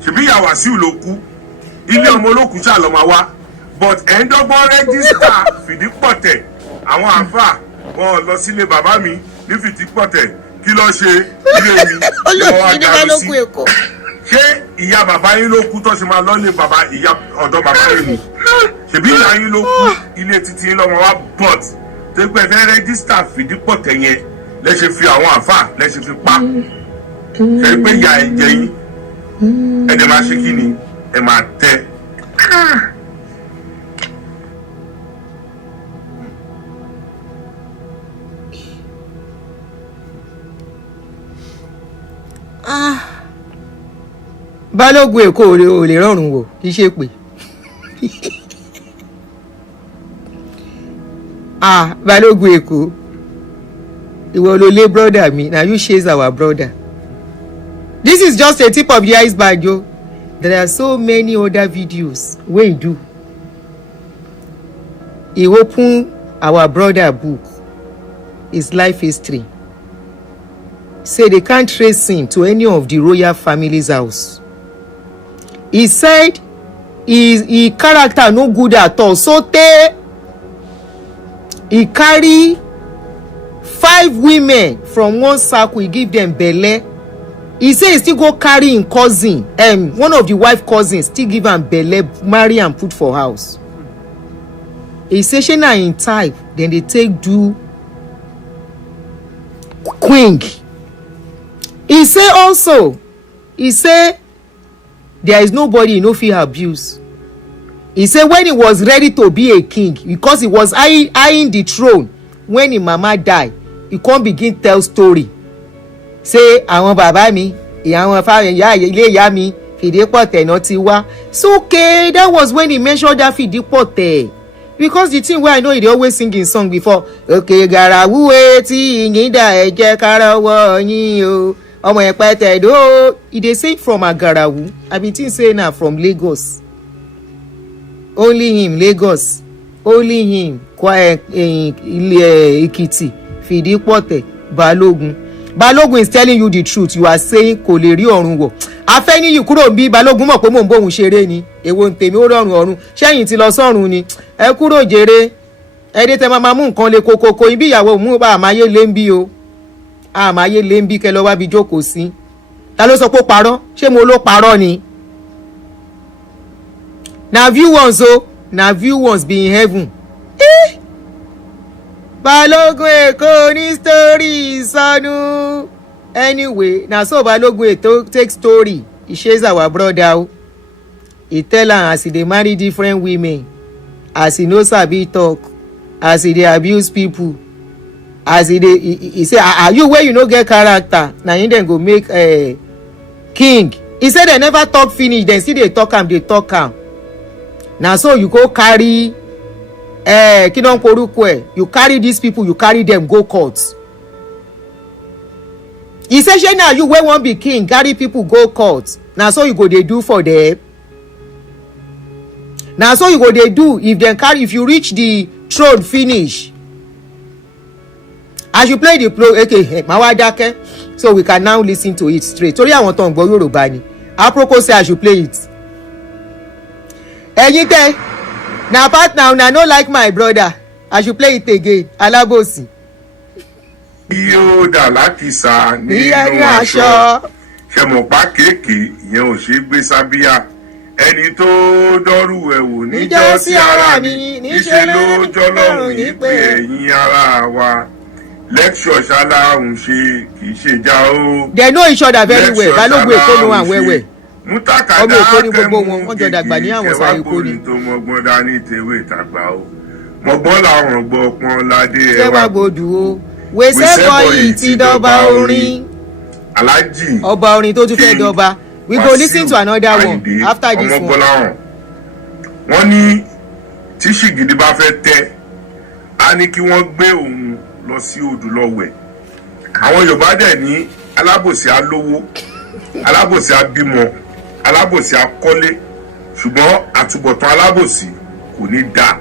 Ṣèbí ìyá Wàsíù ló kú? Ilé ọmọ olókùú ṣáà lọ máa wá. But ẹ̀ ń dọ́gbọ́n rẹ́gísítà Fìdípọ̀tẹ̀. Àwọn àfáà wọn lọ sílé bàbá mi ní Fìdípọ̀tẹ̀. Kí ló ṣe ilé mi? Olóòtú ní ká ló kú Èkó. Ṣé ìyá bàbá yín ló kú tó ṣe máa lọ́lé bàbá ìyá ọ̀dọ̀ bàbá yín ni? Ṣèbí ìyá yín ló kú ilé títí yín lọ́mọ wá but tó pẹ́ fẹ́ rẹ́gísítà Fìdípọ̀tẹ̀ yẹn lẹ ṣe fi àwọn àfáà lẹ ṣe fi pa. Ṣé pé ìyá ẹ̀ jẹ yín? Ẹ dẹ̀ máa ṣe kí ni? Ẹ máa tẹ́. Balógun Èkó ò lè rọrùn wò, kì í ṣe pé. Balógun Èkó, ìwọ ló lé brother mi, na you chase our brother. This is just a tip of the iceberg o. There are so many other videos wey he do. He open our brother book, his life history. Say they can't trace him to any of the royal family's house. He said his character no good at all. So he carry 5 women from one circle, he give them belle. He say he still go carry him cousin, one of the wife cousins, still give am belle, marry and put for house. He say shey na him type, then they take do queen. He say also, he say there is nobody he no fit abuse. He say when he was ready to be a king, because he was eyeing the throne when him mama die, he come begin tell story. Say àwọn bàbá mi, àwọn ìyá ilé ìyá mi fìdípọ̀tẹ̀ náà ti wá. So okay, that was when he mentioned that fìdípọ̀tẹ̀. Because the thing wey I know he dey always sing him song before. Okay, garawu etí yín dà ẹ jẹ́ ká rọ́wọ́ yín o. Ọmọ ẹ̀pẹ̀tẹ̀ dó. He dey sing from Agarawu. I been think say na from Lagos. Only him, Lagos. Only him. Ekiti, Fìdípọ̀tẹ̀, Balógun. Balógun is telling you the truth. You are saying kò lè rí ọ̀run wọ̀. Afẹ́ni yìí kúrò bí Balógun mọ̀ pé mò ń bóun ṣeré ni. Èwo ń tèmi ó rọrùn ọ̀run. Ṣẹ́yìn ti lọ sọ́run ni. Ẹ kúrò jèrè. Ẹ dé tẹ máa mú nǹkan le kokoko. Ibi ìyàwó mú bá àmáyé lé ń bí o. Àmáyé lé ń bí kẹ lọ wá bí jókòó sí. Ta ló sọ pé ó parọ́? Ṣé mo ló parọ́ ni? Na view ones o. Na view ones be in heaven. Balógun Èkó ní story sọnù. Anyway, na so Balógun Èkó take story. He shares our brother o. He tell am as he dey marry different women, as he no sabi talk, as he dey abuse people, as he dey he say are you wey you no get character na him dem go make king. He say dem never talk finish, dem still dey talk am. Na so you go carry kí ló ń porúkọ ẹ̀, you carry these people, you carry them go court. He say shey na you wey wan be king carry people go court, na so you go dey do for them. Na so you go dey do if dem carry, if you reach the throne finish. As you play the pro máa wá dákẹ́ so we can now listen to it straight. Torí àwọn tó ń gbọ́ Yorùbá ni. Aproko say I should play it. Ẹ̀yin tẹ́ na partner una no like my brother, I should play it again. Alábòsí. Yóò dà láti sá nínú aṣọ. Ṣé mo pa kéèké ìyẹn ò ṣe é gbé sábíà. Ẹni tó dọ́rù ẹ̀ wò níjọ́ sí ara mi níṣẹ́ ló jọlọ́run yìí pé ẹ̀yin ara wa. Lecture ṣaláhùn ṣe kì í ṣe já o. They know each other very well. Balógun Èkó know am well well. Ọmọ Èkó ní gbogbo wọn, wọ́n jọ dàgbà ní àwọn sáré Èkó ni. Tó mọgbọ́n dání tewé ìtàgbà o. Mọgbọ́n làwọn gbọ́ pọ́n ládé ẹ̀ wá. Ṣé wàá gbòdù o? Wèsẹ́ bọ́yì ti dọ́ba orin. Alájì. Ọba orin tó tún fẹ́ dọ́ba. We go listen to another one after this one. Wọ́n ní tí ṣìgìdì bá fẹ́ tẹ́, a ní kí wọ́n gbé òun lọ sí odò lọ wẹ̀. Àwọn Yorùbá dẹ̀ ní alábòsí alówó, alábòsí abímọ, alábòsí akọ́lé, ṣùgbọ́n àtúbọ̀tán alábòsí kò ní dáa.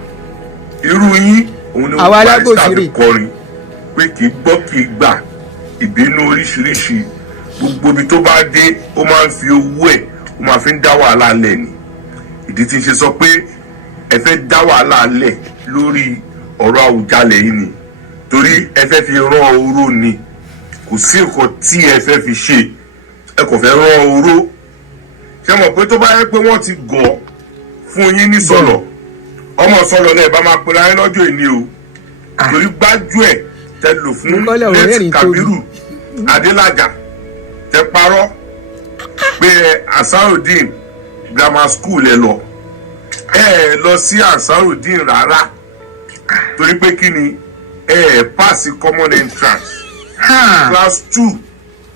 Irú yín òun ni wọ́n bá ìsàbí kọrin pé kì í gbọ́ kì í gbà, ìbínú oríṣiríṣi, gbogbo ibi tó bá dé ó máa ń fi owó ẹ̀ ó máa fi ń dá wàhálà lẹ̀ ni. Ìdí tí ń ṣe sọ pé ẹ fẹ́ dá wàhálà lẹ̀ lórí ọ̀rọ̀ Awùjalẹ̀ yìí ni, torí ẹ fẹ́ fi rán oró ni. Kò sí nǹkan tí ẹ fẹ́ fi ṣe, ẹ kò fẹ́ rán oró. Ṣé mọ̀ pé tó bá yẹ pé wọ́n ti gọ̀ fún yín ní Sọ̀rọ̀, ọmọ Sọ̀rọ̀ lẹ́ẹ̀ bá máa pera yín lọ́jọ́ ìní o, torí gbájú ẹ̀ tẹ lò fún lẹ́tì Kábírù Adélájà tẹ parọ́ pé Ansarudeen grammar school ẹ lọ sí Ansarudeen rárá, torí pé kí ni pass common entrance class 2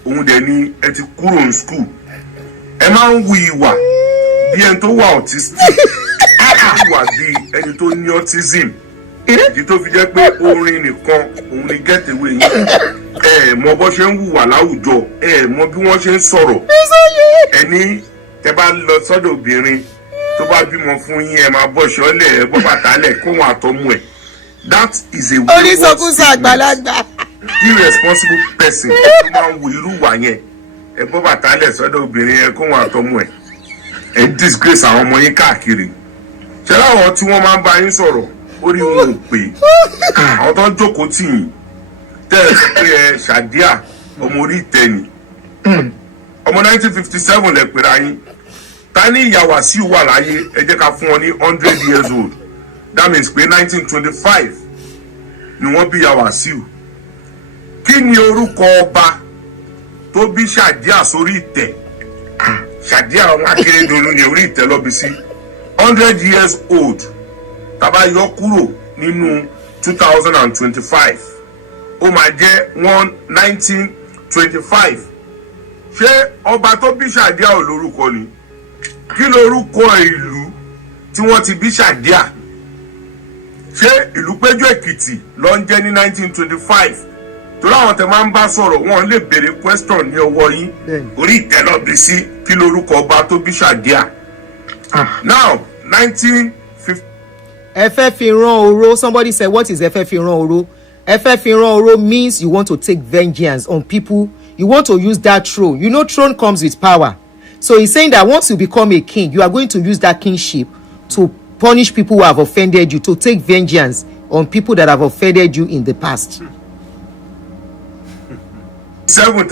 òun dẹ̀ ni ẹ ti kúrò ní school. Ẹ máa ń wu ìwà bí ẹni tó wà autistic, ìwà bí ẹni tó ní autism. Ìdí tó fi jẹ́ pé orin nìkan òun ni gẹ́tẹ̀wé yín. Mọ bó ṣe ń hùwà láwùjọ, mọ bí wọ́n ṣe ń sọ̀rọ̀. Ẹni tẹ bá lọ sọ́dọ̀ obìnrin tó bá bímọ fún yín, ẹ máa bọ́ ṣọ́lẹ̀, ẹ bọ́ bàtà lẹ̀ kó wọn àtọmú ẹ̀. That is a wayward statement. Irresponsible person tó máa ń wo irú wà yẹn, ẹ bọ́ bàtà lẹ̀ sọ́dọ̀ obìnrin yẹn kó wọn àtọmú ẹ̀. Ẹ disgrace àwọn ọmọ yín káàkiri. Ṣé láwọn tí wọ́n máa ń bá yín sọ̀rọ̀ orí wọn ò pé, àwọn tó ń jókòó tì yín tẹ́ ẹ pé ẹ ṣàdíà ọmọ orí ìtẹ́ni, ọmọ 1957 lẹ pera yín ta ní ìyá Wàsíù wà láyé ẹ jẹ́ ká fún wọn ní 100 years old that means pé 1925 ni wọ́n bí ìyá Wàsíù. Kí ni orúkọ ọba tó bí Ṣàdíà sórí ìtẹ́? Ṣàdíà ọmọ Akérédolú ní orí ìtẹ́ lọ́bi sí 100 years old tàbá yọ kúrò nínú 2025 ó máa jẹ́ 1925. Ṣé ọba tó bí Ṣàdíà ò lórúkọ ni? Kí lórúkọ ìlú tí wọ́n ti bí Ṣàdíà? Ṣé ìlú Péjú Èkìtì ló ń jẹ́ ní 1925? Torí àwọn tẹ máa ń bá sọ̀rọ̀ wọn lè béèrè question ní ọwọ́ yín orí ìtẹ́lọ́bí sí kí lórúkọ ọba tó bí Ṣàdíà. Now 1950. Ẹ fẹ́ fi rán oró. Somebody said, what is ẹ fẹ́ fi rán oró? Ẹ fẹ́ fi rán oró means you want to take vengeance on people. You want to use that throne. You know throne comes with power. So he's saying that once you become a king, you are going to use that kingship to punish people who have offended you, to take vengeance on people that have offended you in the past. 7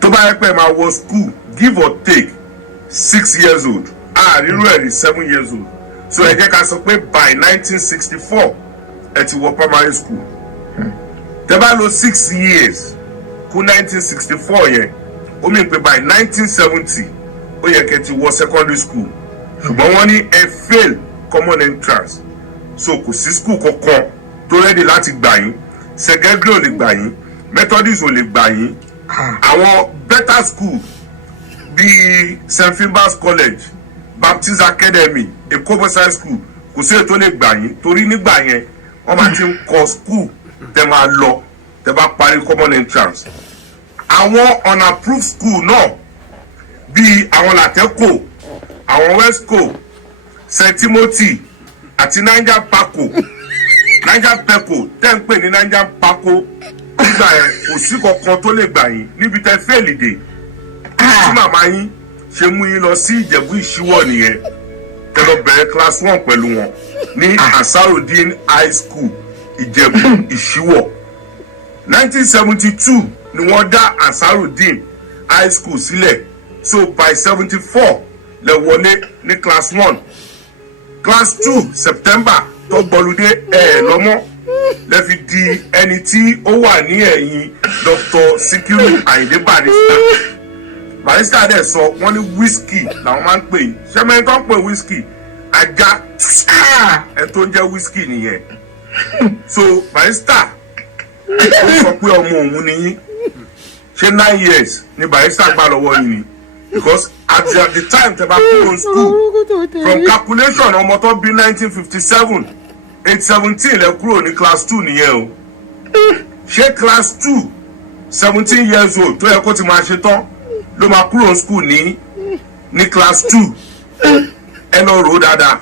tó bá yẹ pé máa wọ school give or take 6 years old rírú ẹ̀ ní 7 years old so ẹ jẹ́ ká sọ pé by 1964 ẹ ti wọ primary school tẹ́ bá lò 6 years kú 1964 yẹn ó mì pé by 1970 ó yẹ kẹ́ ti wọ secondary school ṣùgbọ́n wọ́n ní ẹ fail common entrance so kò sí school kankan tó ready láti gbà yín. Segegri ò lè gbà yín, Methodist ò lè gbà yín, àwọn better school bíi St. Philbas College, Baptist Academy, Èkó Science School kò sí ètò lè gbà yín torí nígbà yẹn wọ́n máa ti ń kọ́ school tẹ́ máa lọ tẹ́ bá parí common entrance. Àwọn unapproved school náà bíi àwọn Lateco, àwọn Westco, St. Timothy àti Niger Paco. Niger Peco tẹ́ ń pè ní Niger Paco nígbà yẹn kò sí kankan tó lè gbà yín níbi tẹ́ fẹ́ẹ̀lì dé tí màmá yín ṣe mú yín lọ sí Ìjẹ̀bú Ìṣíwọ̀ nìyẹn tẹ́ lọ bẹ̀rẹ̀ class 1 pẹ̀lú wọn ní Ansarudeen High School Ìjẹ̀bú Ìṣíwọ̀ 1972 ni wọ́n dá Ansarudeen High School sílẹ̀ so by 74 lẹ wọlé ní class 1 class 2 September tó gbọ́lùdé lọ́mọ́ lẹ fi di ẹni tí ó wà ní ẹ̀yìn Dr. Sikiru Ayinde Barrister dẹ̀ sọ wọ́n ní whisky làwọn máa ń pè yìí ṣẹ́mẹ́rin tó ń pè whisky ajá ẹ̀ tó ń jẹ́ whisky nìyẹn so Barrister ó sọ pé ọmọ òun ni yín ṣé 9 years ni Barrister gbà lọ́wọ́ yín ni because at the time tẹ́ bá kúrò ní school from calculation ọmọ tó bí 1957 817 lẹ kúrò ní class 2 nìyẹn o ṣé class 2 17 years old tó yẹ kó ti máa ṣe tán ló máa kúrò ní school ní class 2 ẹ lọ rò ó dáadáa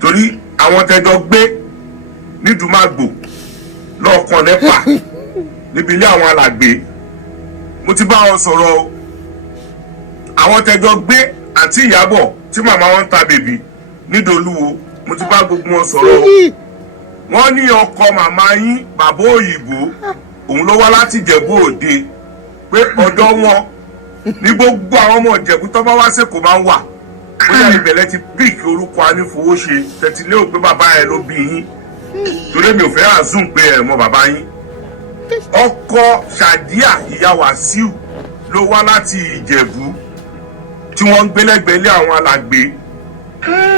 torí àwọn tẹjọ gbé ní Dùmágbò lọ́ọ̀kan NEPA níbi ilé àwọn alàgbé mo ti bá wọn sọ̀rọ̀ o àwọn tẹjọ gbé àǹtí Ìyábọ̀ tí màmá wọn ń ta bèbí nídolúwo mo ti bá gbogbo wọn sọ̀rọ̀ o wọ́n ní ọkọ màmá yín bàbá òyìnbó òun ló wá láti Ìjẹ̀bú Òde pé ọ̀dọ̀ wọn ní gbogbo àwọn ọmọ Ìjẹ̀bú tó bá wá sẹ́kọ̀ọ́ máa ń wà bóyá ìbẹ̀lẹ̀ ti píìkì orúkọ anífowóṣe tẹ̀tílé ò pé bàbá ẹ ló bí yín torí mi ò fẹ́ àzùn pé ẹ mọ bàbá yín ọkọ Ṣàdíà ìyá Wàsíù ló wá láti Ìjẹ̀bú tí wọ́n ń gbélẹ́gbẹ̀lé àwọn alàgbé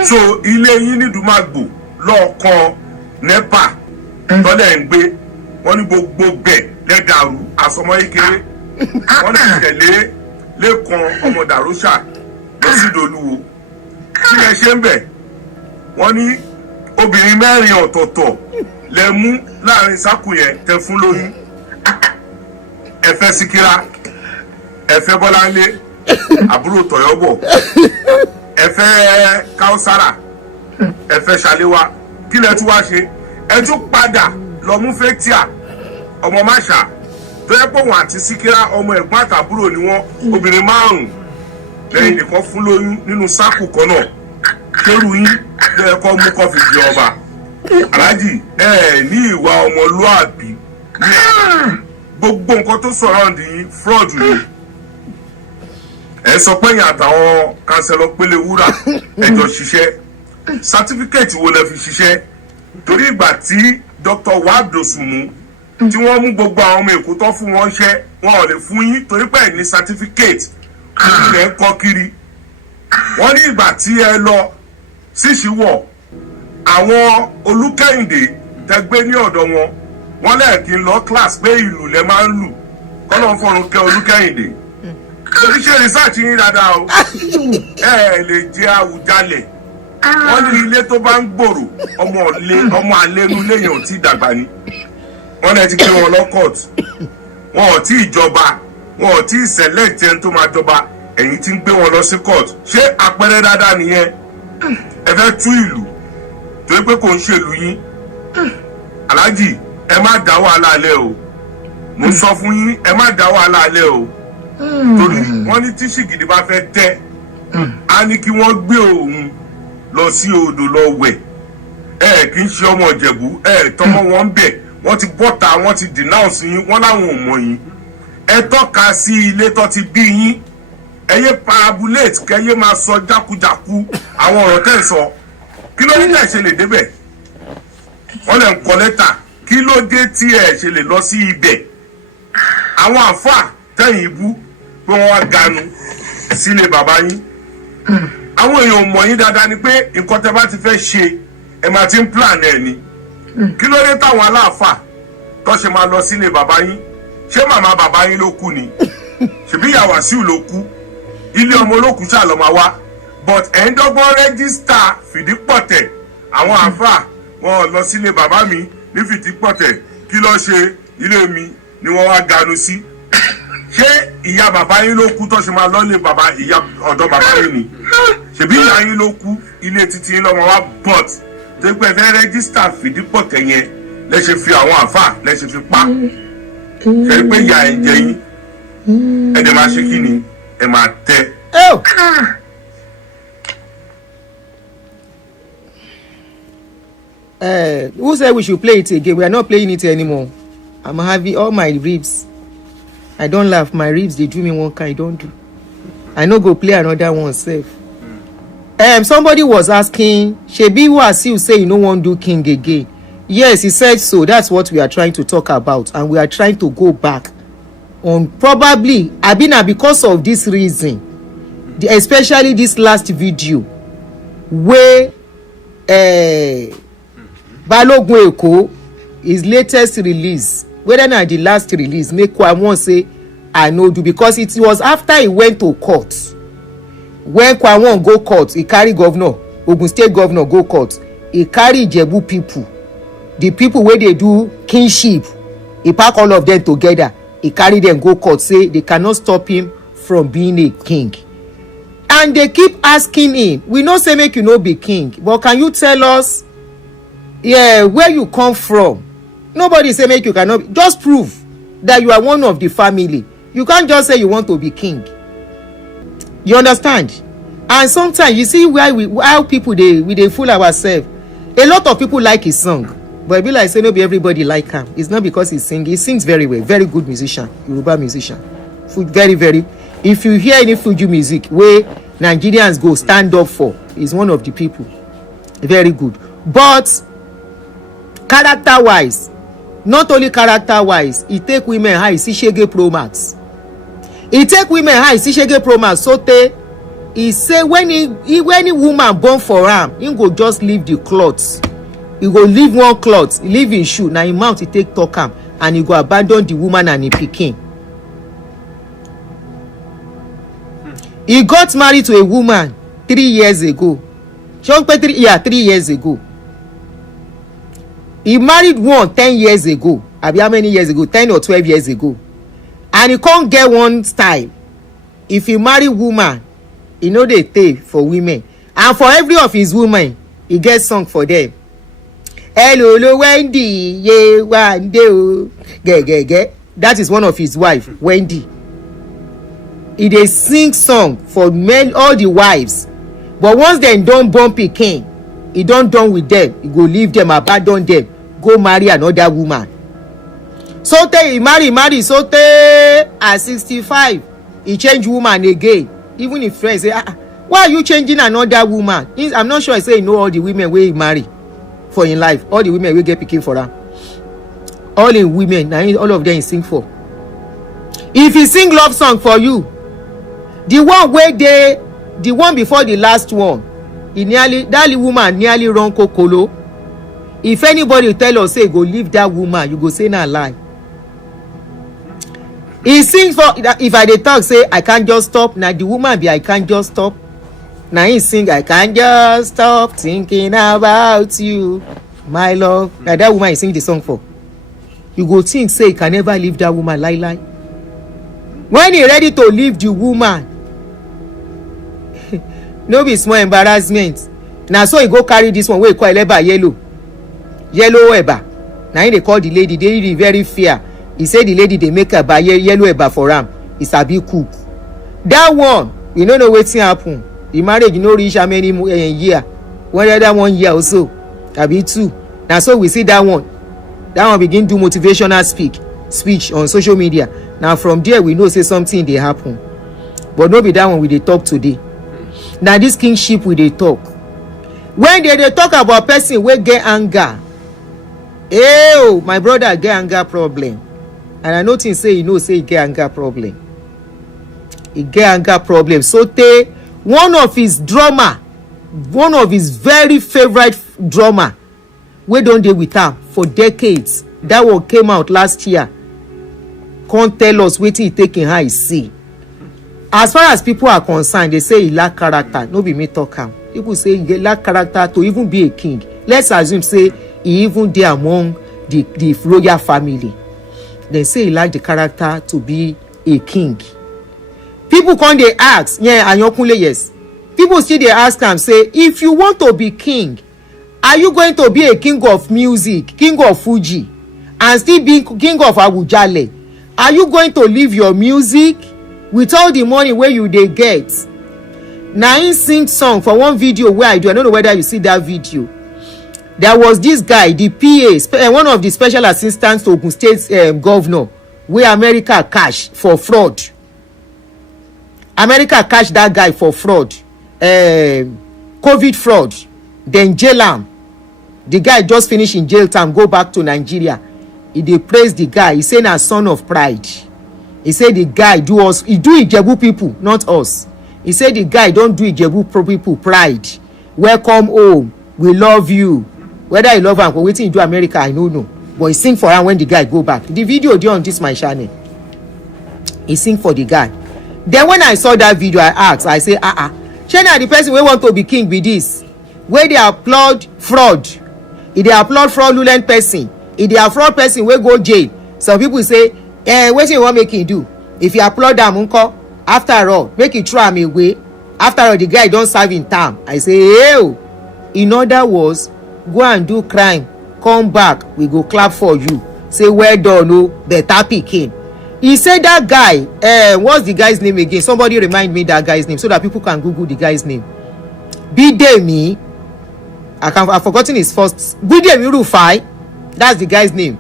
so ilé yín ní Dùmágbò lọ́ọ̀kan NEPA tọ́lẹ̀ ń gbé wọ́n ní gbogbo bẹ̀ lẹ́dàrú àsọmọ kékeré wọ́n lè tẹ̀lé lẹ́kan ọmọ Dàróṣà lọ sí Ìdolúwo kí lẹ ṣe ń bẹ̀ wọ́n ní obìnrin 4 ọ̀tọ̀ọ̀tọ̀ lẹ mú láàrin sákù yẹn tẹ fún lóyún ẹ fẹ́ Síkírà ẹ fẹ́ Bọ́láńlé àbúrò Tọ̀yọ́bọ̀ ẹ fẹ́ Káúsárà ẹ fẹ́ Ṣaléwá kí lẹ tún wá ṣe ẹ tún padà lọ mú Fẹ́tíà ọmọ Máṣà tó yẹ pé òun àti Síkírà ọmọ ẹ̀gbọ́n àtàbúrò ni wọ́n obìnrin 5 lẹ́yìn nìkan fún lóyún nínú sákù kan náà kérù yín lẹ́yìn kọ́ mú kọ́ fi di ọba aláàjì ẹ ní ìwà ọmọlúàbí gbogbo nǹkan tó surround yín fraud ni. Ẹ sọ pé yín àtàwọn kánsẹ́lọ̀ pélé wúrà ẹjọ́ ṣiṣẹ́ certificate wo lẹ fi ṣiṣẹ́ torí ìgbà tí Dr. Wadosumu tí wọ́n mú gbogbo àwọn ọmọ Èkó tó fún wọn ṣẹ́ wọn ò lè fún yín torí pé ẹ ní certificate ilẹ̀ ń kọ́ kiri. Wọ́n ní ìgbà tí ẹ lọ síṣíwọ̀ àwọn Olúkẹ́yìndé tẹgbẹ́ ní ọ̀dọ̀ wọn wọ́n lẹ́ẹ̀kí lọ class pé ìlú lẹ máa ń lù kọ́nà fọ́run kẹ́ Olúkẹ́yìndé. Oríṣẹ́ research yín dáadáa o ẹ lè jẹ́ Awùjalẹ̀ wọ́n ní ilé tó bá ń gbòòrò ọmọ àlénú léyìn ò tí dàgbà ni wọ́n lè ti gbé wọn lọ court wọn ò tí ìjọba wọn ò tí select ẹni tó máa jọba ẹ̀yin tí ń gbé wọn lọ sí court ṣé àpẹẹrẹ dáadáa nìyẹn ẹ fẹ́ tú ìlú torí pé kò ń ṣèlú yín aláàjì ẹ má dá wàhálà alẹ́ o mo sọ fún yín ẹ má dá wàhálà alẹ́ o torí wọ́n ní tí ṣìgìdì bá fẹ́ tẹ́ á ní kí wọ́n gbé òun lọ sí odò lọ wẹ̀ kì í ṣe ọmọ Ìjẹ̀bú tọmọ wọn ń bẹ̀ wọ́n ti bọ́ta wọ́n ti denounce yín wọ́n láwọn ò mọ̀ yín ẹ tọ́ka sí ilé tó ti bí yín ẹ yé parabulate kẹ́ yé máa sọ jákujàku àwọn ọ̀rọ̀ tẹ́ ń sọ kí ló ní tẹ̀ ṣe lè débẹ̀ wọ́n lè ń kọ lẹ́tà kí ló dé tí ẹ ṣe lè lọ sí ibẹ̀ àwọn àfáà tẹ̀yìn ibú pé wọ́n wá ganu sílé bàbá yín àwọn èèyàn mọ̀ yín dáadáa ni pé nǹkan tẹ́ bá ti fẹ́ ṣe ẹ máa ti ń plan ẹ̀ ni kí ló dé táwọn aláàfáà tó ṣe máa lọ sílé bàbá yín ṣé màmá bàbá yín ló kú ni ṣèbí ìyá Wàsíù ló kú ilé ọmọ olókùú ṣáà lọ máa wá but ẹ̀ ń dọ́gbọ́n rẹ́gísítà Fìdípọ̀tẹ̀ àwọn àfáà wọn lọ sílé bàbá mi ní Fìdípọ̀tẹ̀ kí ló ṣe ilé mi ni wọ́n wá ganu sí ṣé ìyá bàbá yín ló kú tó ṣe máa lọ́lé bàbá ìyá ọ̀dọ̀ bàbá yín ni ṣèbí ìyá yín ló kú ilé títí yín lọ́mọ wá but tó pẹ́ fẹ́ rẹ́gísítà Fìdípọ̀tẹ̀ yẹn lẹ́ ṣe fi àwọn àfáà lẹ́ ṣe fi pa ṣe pé ìyá ẹ̀ jẹ yín ẹ̀ dẹ̀ máa ṣe kí ni ẹ̀ máa tẹ́. Who said we should play it again? We are not playing it anymore. I'm having all my ribs. I don't laugh. My ribs, they do me one kind. I don't do. I no go play another one safe. Somebody was asking, Shebi Wasiu say you no want do king again. Yes, he said so. That's what we are trying to talk about, and we are trying to go back on probably Abina because of this reason, especially this last video where Balogun Eko, his latest release, whether not the last release, make I won't say I know do because it was after he went to court. When Kwawon go court, he carry governor, Ogun State governor go court. He carry Ijebu people, the people where they do kingship. He pack all of them together. He carry them go court. Say they cannot stop him from being a king. And they keep asking him, we no say make you no be king, but can you tell us, where you come from? Nobody say make you cannot. Just prove that you are one of the family. You can't just say you want to be king. You understand? And sometimes you see how people they fool ourselves. A lot of people like his song, but it be like say no be everybody like him. It's not because he sings very well, very good musician, Yoruba musician, very very. If you hear any Fuji music where Nigerians go stand up for, he's one of the people, very good. But character wise, not only character wise, he take women high, see Shege Pro Max. He take women high, see Shege Pro Max. So he say when a woman born for him, he go just leave the clothes. He go leave one cloth, leave his shoe. Now him mouth he take talk am, and he go abandon the woman and the pikin. He got married to a woman 3 years ago. 3 years ago. He married one 10 years ago. How many years ago? 10 or 12 years ago. And he can't get one style. If he marry woman, he know they pay for women. And for every of his women, he gets song for them. Hello, Wendy, ye one day, ge. That is one of his wife, Wendy. He dey sing song for men, all the wives. But once they don't born pikin, he don't done with them. He go leave them, abandon them, go marry another woman. Sote he marry Sote at 65 he change woman again. Even if friends say why are you changing another woman? I'm not sure I say he know all the women wey he marry for in life, all the women wey get pikin for am, all the women na all of them he sing for. If he sing love song for you, the one before the last one, that woman nearly run kokolo. If anybody tell us say go leave that woman, you go say na lie. He sing for, if I dey talk say I can't just stop, na the woman be I can't just stop. Now he sing I can't just stop thinking about you, my love. Now that woman he sing the song for. You go think say he can never leave that woman, lie. When he ready to leave the woman, no be small embarrassment. Now so he go carry this one wey he call eleba yellow eba. Now he dey call the lady, the lady very fair. He say the lady dey make her buy yellow eba for am. He sabi cook. That one, we no know wetin happen. The marriage no reach how many year. One other 1 year or so, abi 2. Now so we see that one begin do motivational speech on social media. Now from there we know say something dey happen. But no be that one we dey talk today. Now this kingship we dey talk. When they talk about person wey get anger, my brother get anger problem. And I know things say you know say he get anger problem. He get anger problem. So one of his very favorite drummer, wey don dey with am for decades, that one came out last year, come tell us wetin he take in eye see. As far as people are concerned, they say he lack character. No be me talk am. People say he lack character to even be a king. Let's assume say he even dey among the royal family. They say he lack the character to be a king. People come dey ask, Ayokunle, yes. People still dey ask am say, if you want to be king, are you going to be a king of music, king of Fuji, and still be king of Awujale? Are you going to leave your music with all the money wey you dey get? Na him sing song for one video wey I do. I don't know whether you see that video. There was this guy, the PA, one of the special assistants to Ohun State governor, wey America catch for fraud. America catch that guy for fraud, COVID fraud, then jail am. The guy just finish in jail time, go back to Nigeria. He dey praise the guy. He say na son of pride. He say the guy do Ijebu people, not us. He say the guy don do Ijebu people pride. Welcome home, we love you. Whether he love am or wetin he do America, I no know. But he sing for am when the guy go back. The video dey on this my channel. He sing for the guy. Then when I saw that video, I asked, I say, shey na the person wey want to be king be this? Wey dey applaud fraud. He dey applaud fraudulent person. He dey applaud person wey go jail. Some people say, wetin you wan make him do? If you applaud am nko, after all, make he throw am away. After all, the guy don serve in term. I say, in other words, go and do crime, come back, we go clap for you. Say, well done, better pikin. He said that guy, what's the guy's name again? Somebody remind me that guy's name so that people can Google the guy's name. Bidemi. I've forgotten his first. Bidemi Rufai. That's the guy's name.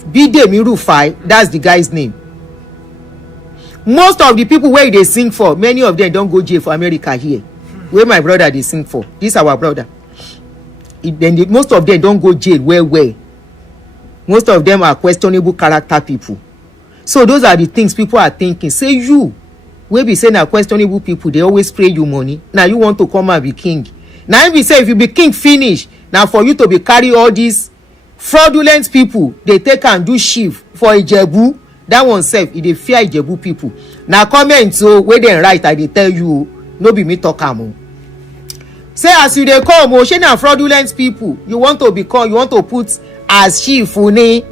Bidemi Rufai. That's the guy's name. Most of the people where they sing for, many of them don't go jail for America here. Where my brother they sing for. This is our brother. Most of them don't go jail where. Most of them are questionable character people. So those are the things people are thinking. Say you, we be saying are questionable people, they always spray you money. Now you want to come and be king. Now if we say if you be king finish, now for you to be carry all these fraudulent people, they take and do shift for Ijebu. That one self, they fear Ijebu people. Now comment so where they write, I they tell you, no be me talk am. Say as you they come, shey na fraudulent people, you want to become, you want to put as chief uni.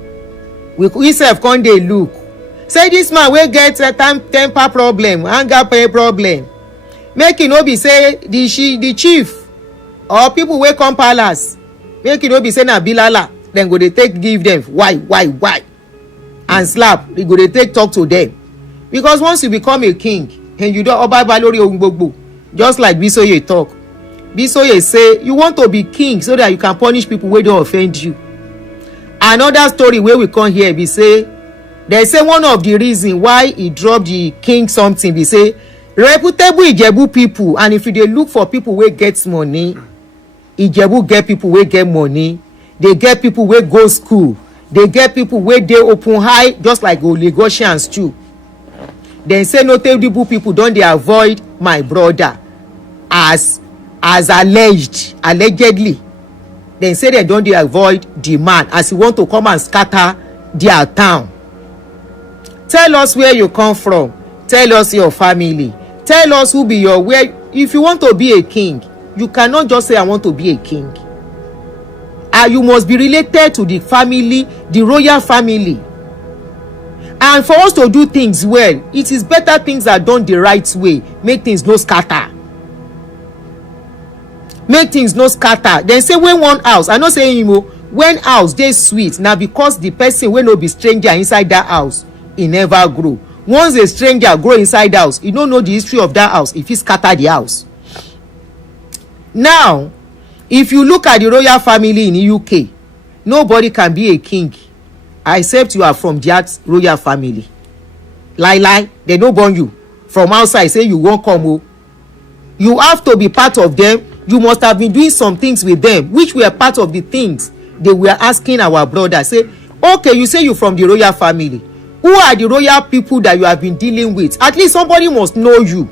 We self come dey look. Say this man wey get a temper problem, anger pay problem, make e no be say the chief or people wey come palace, make e no be say na bilala dem go dey take give them why and slap, e go dey take talk to them. Because once you become a king and you don oba lórí ohun gbogbo, just like Bisoye talk, Bisoye say you want to be king so that you can punish people wey don offend you. Another story wey we come hear be say they say one of the reason why he drop the king something be say reputable Ijebu people, and if you dey look for people wey get money, Ijebu get people wey get money, they get people wey go school, they get people wey dey open eye just like Lagosians too. Dem say notable people don dey avoid my brother as allegedly. Dem say dem don dey avoid the man as he want to come and scatter their town. Tell us where you come from, tell us your family, tell us who be your where. If you want to be a king, you cannot just say I want to be a king. You must be related to the family, the royal family. And for us to do things well, it is better things are done the right way. Make things no scatter. Make things no scatter. Then say when one house, I no say him o, when house dey sweet na because the person wey no be stranger inside that house, e never grow. Once a stranger grow inside house, e no know the history of that house, e fit scatter the house. Now, if you look at the royal family in the UK, nobody can be a king except you are from that royal family. Lie, they no born you from outside say you won't come o. You have to be part of them. You must have been doing some things with them which were part of the things they were asking our brother. Say, okay, you say you from the royal family. Who are the royal people that you have been dealing with? At least somebody must know you.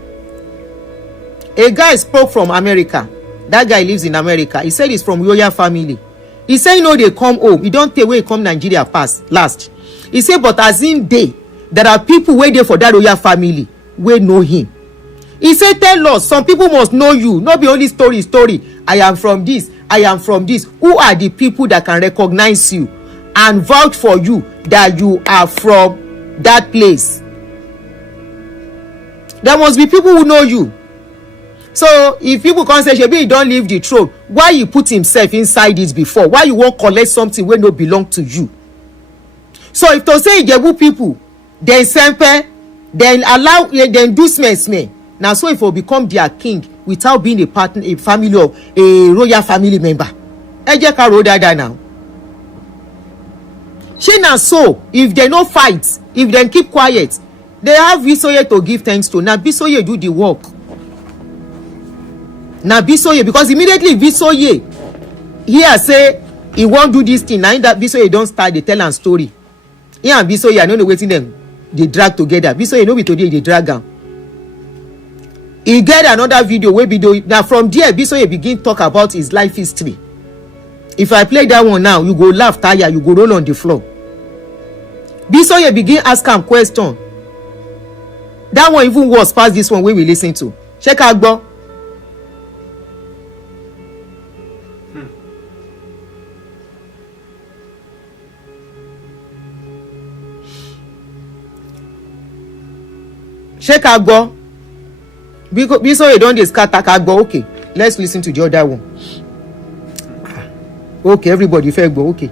A guy spoke from America. That guy lives in America. He said he's from royal family. He said, you know, they come home. He don't tell where he come Nigeria past last. He said, but as in day, there are people wait there for that royal family wey know him. He said, tell us, some people must know you. Not be only story. I am from this. I am from this. Who are the people that can recognize you and vouch for you that you are from that place? There must be people who know you. So if people come say shebi he don leave the throne, why he put himself inside it before? Why you wan collect something wey no belong to you? So if to say Ijebu people dem sempe, then allow dem do smell. Now so if we become their king without being a family of a royal family member, ẹ jẹ́ ká ro dáadáa now. Shey na so if dem no fight, if dem keep quiet, they have Bisoye to give thanks to. Na Bisoye do the work. Na Bisoye, because immediately Bisoye here say he wan do this thing, na that Bisoye don start dey tell am story. He and Bisoye, I no know wetin dem dey drag together. Bisoye no be today dey drag am. He get another video wey be na from there Bisoye begin talk about his life history. If I play that one now, you go laugh tire, you go roll on the floor. Bisoye begin ask am question. That one even worse pass this one wey we listen to. Check out gbọ́. Check out go. Bisoye don dey scatter agbo. Okay, let's listen to the other one. Okay, everybody fair go. Okay.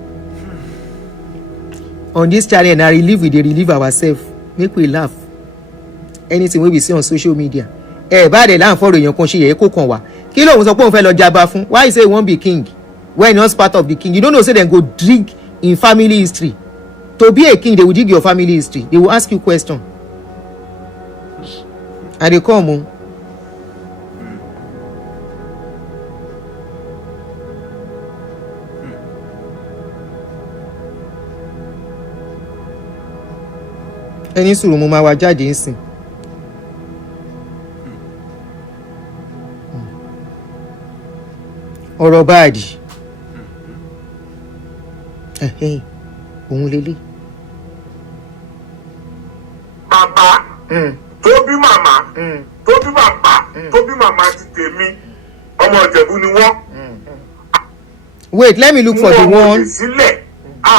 On this channel, na relieve, we dey relieve ourselves. Make we laugh. Anything wey we see on social media. Bá dé láǹ fọ́rọ̀ èèyàn kan ṣe yẹ kó kàn wá. Kí ló ń sọ pé òun fẹ́ lọ jaba fún? Why you say you wan be king when you're not part of the king? You don't know say dem go dig in family history. To be a king, they will dig your family history. They will ask you question. And they come o. Ẹni sùúrù mo máa wá jáde ńsìn. Ọ̀rọ̀ báàdì. Òun lélẹ̀. Bàbá tó bí màmá tó bí bàbá tó bí màmá ti tèmi ọmọ Ìjẹ̀bú ni wọ́n. Wait, let me look for the one.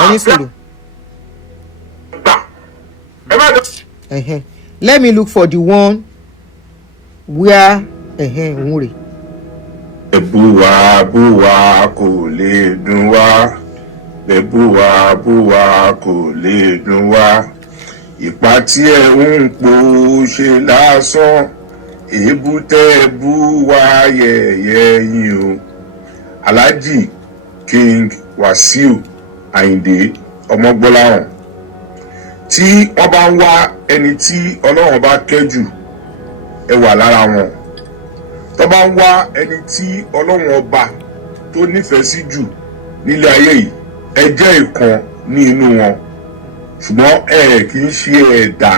Ẹni sùúrù. Let me look for the one where òun rè. Búwa kò lè dùn wá. Búwa kò lè dùn wá. Ìpà tí ẹ ń po ṣe lásán. Èébú tẹ́ bú wá yẹ̀yẹ́ yín o. Alhaji King Wasiu Àyìndé Ọmọgbọ́láhàn tí wọ́n bá ń wá ẹni tí Ọlọ́run bá kẹ́jù ẹ wà lára wọn tó bá ń wá ẹni tí Ọlọ́run ọba tó nífẹ̀ẹ́ sí jù nílé ayé yìí ẹ jẹ́ ìkan ní inú wọn ṣùgbọ́n ẹ kì í ṣe ẹ̀dá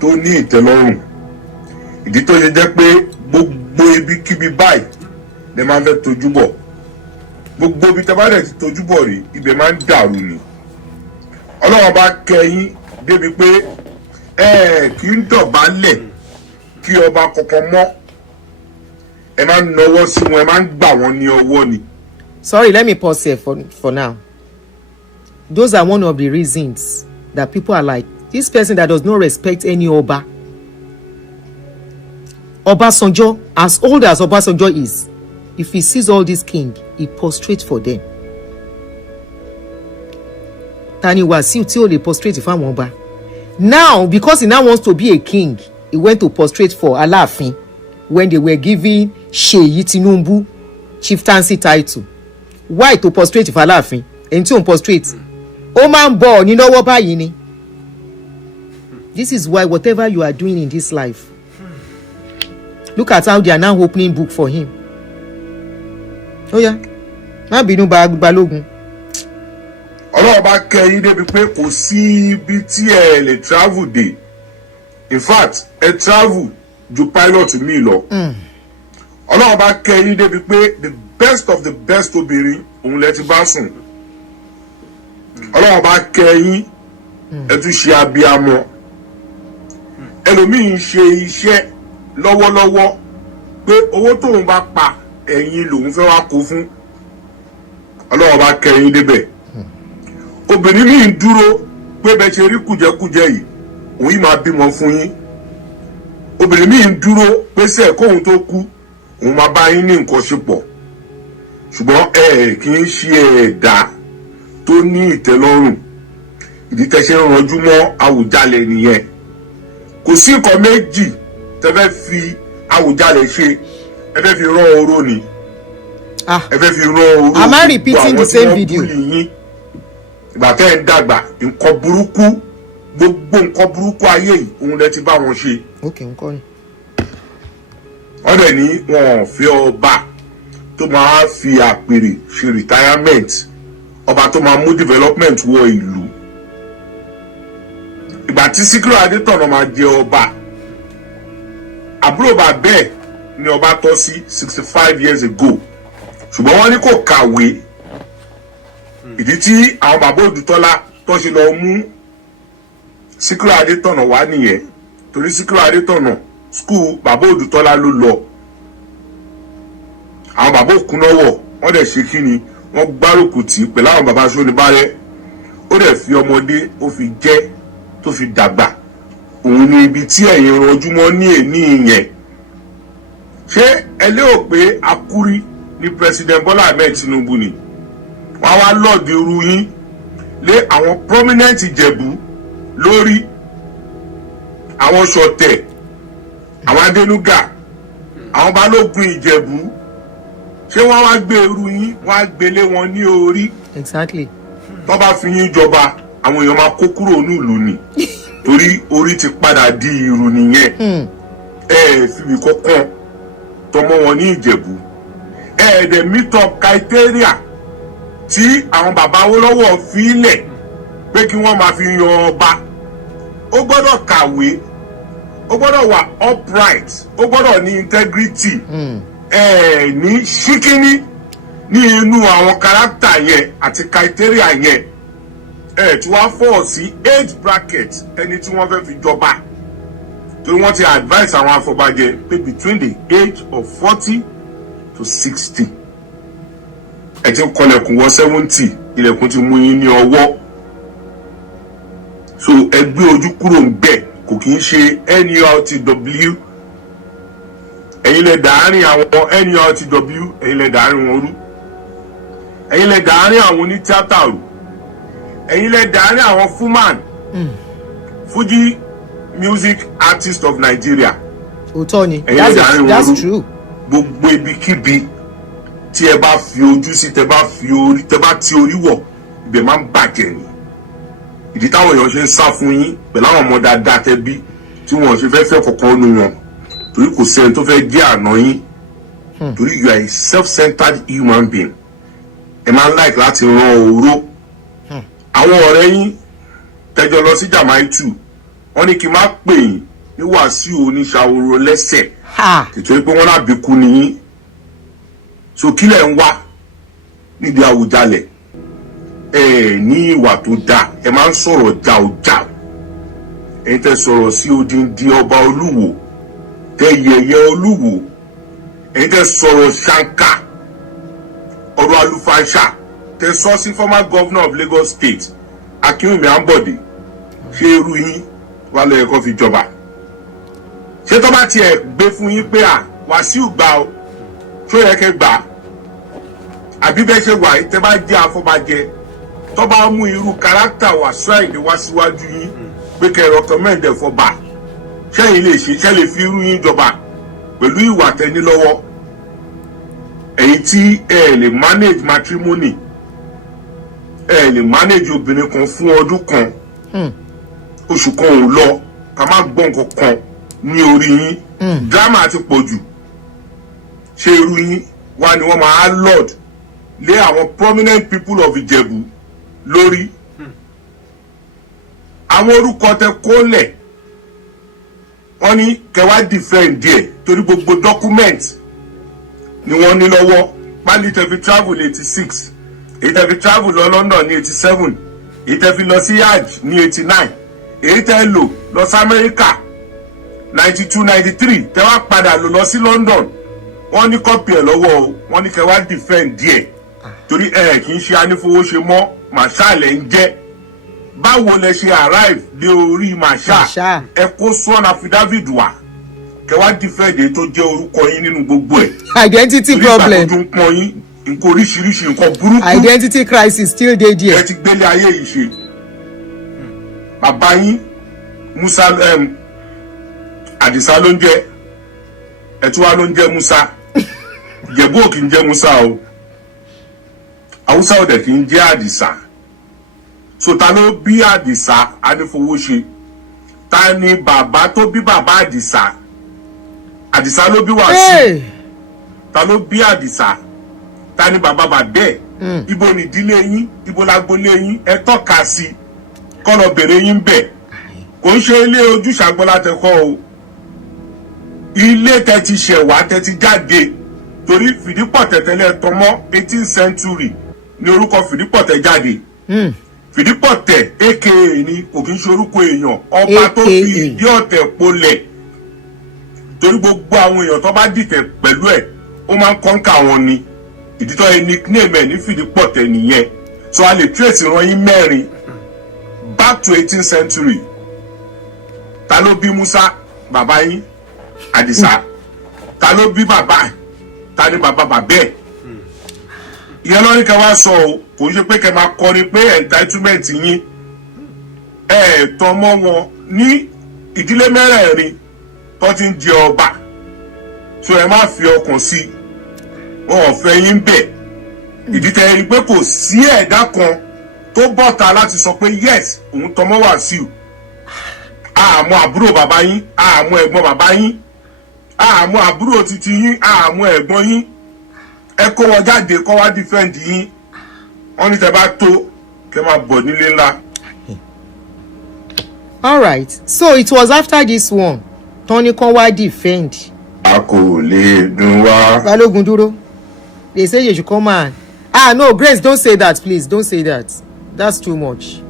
tó ní ìtẹ́lọ́rùn ìdí tó ṣe jẹ́ pé gbogbo ibikíbi báyìí lè máa ń fẹ́ tojú bọ̀ gbogbo ibi tẹ́ bá dẹ̀ ti tojú bọ̀ rí ibẹ̀ máa ń dàrú ni Ọlọ́run bá kẹ́yìn débi pé kì í dọ̀bálẹ̀ kí ọba kankan mọ́ ẹ máa ń nawọ́ sí wọn ẹ máa ń gbà wọ́n ní ọwọ́ ni. Sorry, let me pause here for now. Those are one of the reasons that people are like, this person that does not respect any Oba. Obasanjo, as old as Obasanjo is, if he sees all these king, he prostrates for them. Tani Wasiu tí ó lè prostrate fáwọn ọba. Now, because he now wants to be a king, he went to prostrate for Aláàfin when they were giving Seyi Tinubu chieftaincy title. Why to prostrate for Aláàfin? Ẹni tí ó ń prostrate. Ó máa ń bọ̀ ní lọ́wọ́ báyìí ni. This is why whatever you are doing in this life, look at how they are now opening book for him. Oh yeah, má bínú Balógun. Ọlọ́run bá kẹ́yìn débi pé kò sí ibi tí ẹ lè travel dé. In fact, ẹ travel ju pilot mi lọ. Ọlọ́run bá kẹ́yìn débi pé the best of the best obìnrin òun lẹ ti bá sùn. Ọlọ́run bá kẹ́yìn ẹ tún ṣe abiyamọ. Ẹlòmíì ń ṣe iṣẹ́ lọ́wọ́lọ́wọ́ pé owó tóun bá pa ẹ̀yin lòun fẹ́ wá kó fún. Ọlọ́run bá kẹ́yìn débẹ̀. Obìnrin mi ń dúró pé bẹ́ẹ̀ ṣe rí kùjẹ́kùjẹ́ yìí òun yìí máa bímọ fún yín. Obìnrin mi ń dúró pé sẹ́ẹ̀ kóun tó kú òun máa bá yín ní nǹkan ṣe pọ̀ ṣùgbọ́n kì í ṣe ẹ̀dá tó ní ìtẹ́lọ́rùn ìdí tẹ́ ṣe ń ranjú mọ́ Awùjalẹ̀ nìyẹn. Kò sí nǹkan méjì tẹ́ fẹ́ fi Awùjalẹ̀ ṣe ẹ fẹ́ fi rán oró ni ẹ fẹ́ fi rán oró. Am I repeating the same video? Ìgbà tẹ́ ń dàgbà nǹkan burúkú gbogbo nǹkan burúkú ayé yìí òun lẹ ti bá wọn ṣe. Okay, nǹkan ni. Wọ́n dẹ̀ ní wọn ò fẹ́ ọba tó máa fi àpèrè ṣe retirement ọba tó máa mú development wọ ìlú. Ìgbà tí Síkírù Adétọ̀nà máa jẹ ọba àbúrò bàbá ẹ̀ ni ọba tọ́ sí 65 years ago ṣùgbọ́n wọ́n ní kò kàwé ìdí tí àwọn bàbá Odùtọ́lá tó ṣe lọ mú Síkírù Adétọ̀nà wá nìyẹn torí Síkírù Adétọ̀nà skul bàbá Odùtọ́lá ló lọ àwọn bàbá Òkúnọ́wọ̀ wọ́n dẹ̀ ṣe kí ni wọ́n gbárùkù tì pẹ̀lú àwọn bàbá Ṣónibárẹ̀ ó dẹ̀ fi ọmọdé ó fi jẹ́ tó fi dàgbà òun ni ibi tí ẹ̀yin ranjúmọ́ ní èní ìyẹn. Ṣé ẹ lérò pé akúrí ní President Bọ́lá Ahmed Tinubu ni wọ́n wá lọ́ọ̀dì irú yín lé àwọn prominent Ìjẹ̀bú lórí àwọn Ṣọ̀tẹ̀ àwọn Adénúgà àwọn Balógun Ìjẹ̀bú ṣé wọ́n wá gbé irú yín wọ́n á gbélé wọn ní orí. Exactly. Tó bá fi yín jọba àwọn èèyàn máa kó kúrò ní ìlú ni torí orí ti padà di irú nìyẹn. Fìbí kọ́kàn tọmọ wọn ní Ìjẹ̀bú dẹ̀ meet up criteria tí àwọn bàbá Awólọ́wọ̀ fílẹ̀ pé kí wọ́n máa fi yan ọba. Ó gbọ́dọ̀ kàwé ó gbọ́dọ̀ wà upright ó gbọ́dọ̀ ní integrity ní ṣíkíní ní inú àwọn kárátà yẹn àti criteria yẹn tí wọ́n fọ́ sí age bracket ẹni tí wọ́n fẹ́ fi jọba torí wọ́n ti advise àwọn afọbajẹ pé between the age of 40 to 60 ẹ ti ń kọlẹ̀kùn wọ 70 ilẹ̀kùn ti mú yín ní ọwọ́ so ẹ gbé ojú kúrò ń bẹ̀ kò kì í ṣe NURTW ẹ̀yin lẹ dàárín àwọn NURTW ẹ̀yin lẹ dàárín wọn rú ẹ̀yin lẹ dàárín àwọn onítíátà rú ẹ̀yin lẹ dàárín àwọn Fuman Fuji Music Artist of Nigeria. Òótọ́ ni, that's true. Gbogbo ibikíbi tí ẹ bá fi ojú sí tẹ bá ti orí wọ̀ ibẹ̀ máa ń bàjẹ́ ni ìdí táwọn èèyàn ṣe ń sá fún yín pẹ̀lú àwọn ọmọ dáadáa tẹ́ bí tí wọ́n ṣe fẹ́ kọ̀ọ̀kan nu wọn torí kò sẹ́ni tó fẹ́ jẹ́ àná yín torí you are a self-centered human being ẹ máa ń like láti ran oró àwọn ọ̀rẹ́ yín tẹjọ lọ sí Jamaitu wọ́n ní kí n má pè yín ní Wàsíù oníṣàwòrò lẹ́sẹ̀ nítorí pé wọ́n lábìkú ni yín so kílẹ̀ ń wá nídìí Awùjalẹ̀ ní ìwà tó dáa ẹ máa ń sọ̀rọ̀ jàùjàù ẹ tẹ́ sọ̀rọ̀ sí odindi ọba Olúwo tẹ́ yẹ̀yẹ́ Olúwo ẹ tẹ́ sọ̀rọ̀ ṣáńkà ọ̀rọ̀ àlùfáàṣà tẹ́ sọ sí former governor of Lagos State Akínwùmí Ambode ṣé irú yín wà lóye kó fi jọba ṣé tó bá tiẹ̀ gbé fún yín pé Wàsíù gbà ó tó yẹ kẹ́ gbà àbí bẹ́ẹ̀ ṣe wà yìí tẹ́ bá jẹ́ afọbajẹ tó bá mú irú kárátà Wasiu Ayinde wá síwájú yín pé kẹrọ kọmẹ́ǹdẹ̀ fọba ṣẹ́yìn lè ṣe ṣẹ́ lè fi irú yín jọba pẹ̀lú ìwà tẹ́ni lọ́wọ́ èyí tí ẹ lè manage matrimony ẹ lè manage obìnrin kan fún ọdún kan oṣù kan ò lọ ká má gbọ́ nǹkan kan ní orí yín drama ti pọ̀ jù ṣé irú yín wá ni wọ́n máa lord lé àwọn prominent people of Ìjẹ̀bú lórí àwọn orúkọ tẹ kólẹ̀ wọ́n ní kẹwàá defend díẹ̀ torí gbogbo document ni wọ́n ní lọ́wọ́ pálí tẹ fi travel 86 èyí tẹ fi travel lọ London ní 87 èyí tẹ fi lọ sí hajj ní 89 èyí tẹ lò lọ sí Amẹ́ríkà 92 93 tẹ wá padà lọ sí London wọ́n ní kọ́pì ẹ̀ lọ́wọ́ o wọ́n ní kẹwàá defend díẹ̀ torí kì í ṣe anífowóṣe mọ́ marshal ẹ̀ ń jẹ́ báwo lẹ ṣe arrive dé orí marshal ẹ kó sworn affidavit wá kẹwàá defend tó jẹ́ orúkọ yín nínú gbogbo ẹ̀ identity problem torí ìgbà tó ń pọn yín nǹkan oríṣiríṣi nǹkan burúkú identity crisis still dey there ẹ ti gbélé ayé yìí ṣe bàbá yín Musa Àdìsá ló ń jẹ́ ẹ̀túwá ló ń jẹ́ Musa Ìjẹ̀bú ò kì í jẹ́ Musa o Haúsá ò dẹ̀ kì í jẹ́ Àdìsá so ta ló bí Àdìsá Anífowóṣe ta ni bàbá tó bí bàbá Àdìsá Àdìsá ló bí Wàsíù ta ló bí Àdìsá ta ni bàbá bàbẹ́ ibo ni ìdílé yín ibo lágbolé yín ẹ tọ́ka sí kọ́nà bèrè yín bẹ̀ kò ń ṣe ilé ojúṣàgbọ́lá tẹ́kọ́ o ilé tẹ́ ti ṣẹ̀wá tẹ́ ti jáde torí Fìdípọ̀tẹ̀ tẹ́lẹ̀ tọmọ́ 18th century ní orúkọ Fìdípọ̀tẹ̀ jáde Fìdípọ̀tẹ̀ aka ni kò kí ń ṣe orúkọ èèyàn ọba tó fi ìdí ọ̀tẹ̀ polẹ̀ torí gbogbo àwọn èèyàn tó bá dìtẹ̀ pẹ̀lú ẹ̀ ó máa ń kọ́ńkà wọn ni ìdítọ́ ẹ nickname ẹ̀ ní Fìdípọ̀tẹ̀ nìyẹn so a lè trace ìran yín mẹ́rin back to 18th century ta ló bí Musa bàbá yín Àdìsá ta ló bí bàbá ta ni bàbá bàbẹ́ ìyẹn lọ́rí kẹ́ wá sọ o kò ń ṣe pé kẹ́ máa kọrin pé entitlement yín tọ́ mọ́ wọn ní ìdílé mẹ́rẹ̀ẹ̀rin tó ti ń jẹ ọba so ẹ má fi ọkàn sí wọn ò fẹ́ yín bẹ̀ ìdí tẹ́ rí pé kò sí ẹ̀dá kan tó bọ́ta láti sọ pé yes òun tọmọ Wàsíù àmọ́ àbúrò bàbá yín àmọ́ ẹ̀gbọ́n bàbá yín àmọ́ àbúrò títí yín àmọ́ ẹ̀gbọ́n yín ẹ kó wọn jáde kó wá defend yín wọ́n ní tẹ́ bá tó kẹ́ máa bọ̀ nílé ńlá. all right so it was after this one tọ́ni kan wá defend. a kò lè dùn wá. Balógun dúró they say you should come and no Grace don't say that please don't say that that's too much.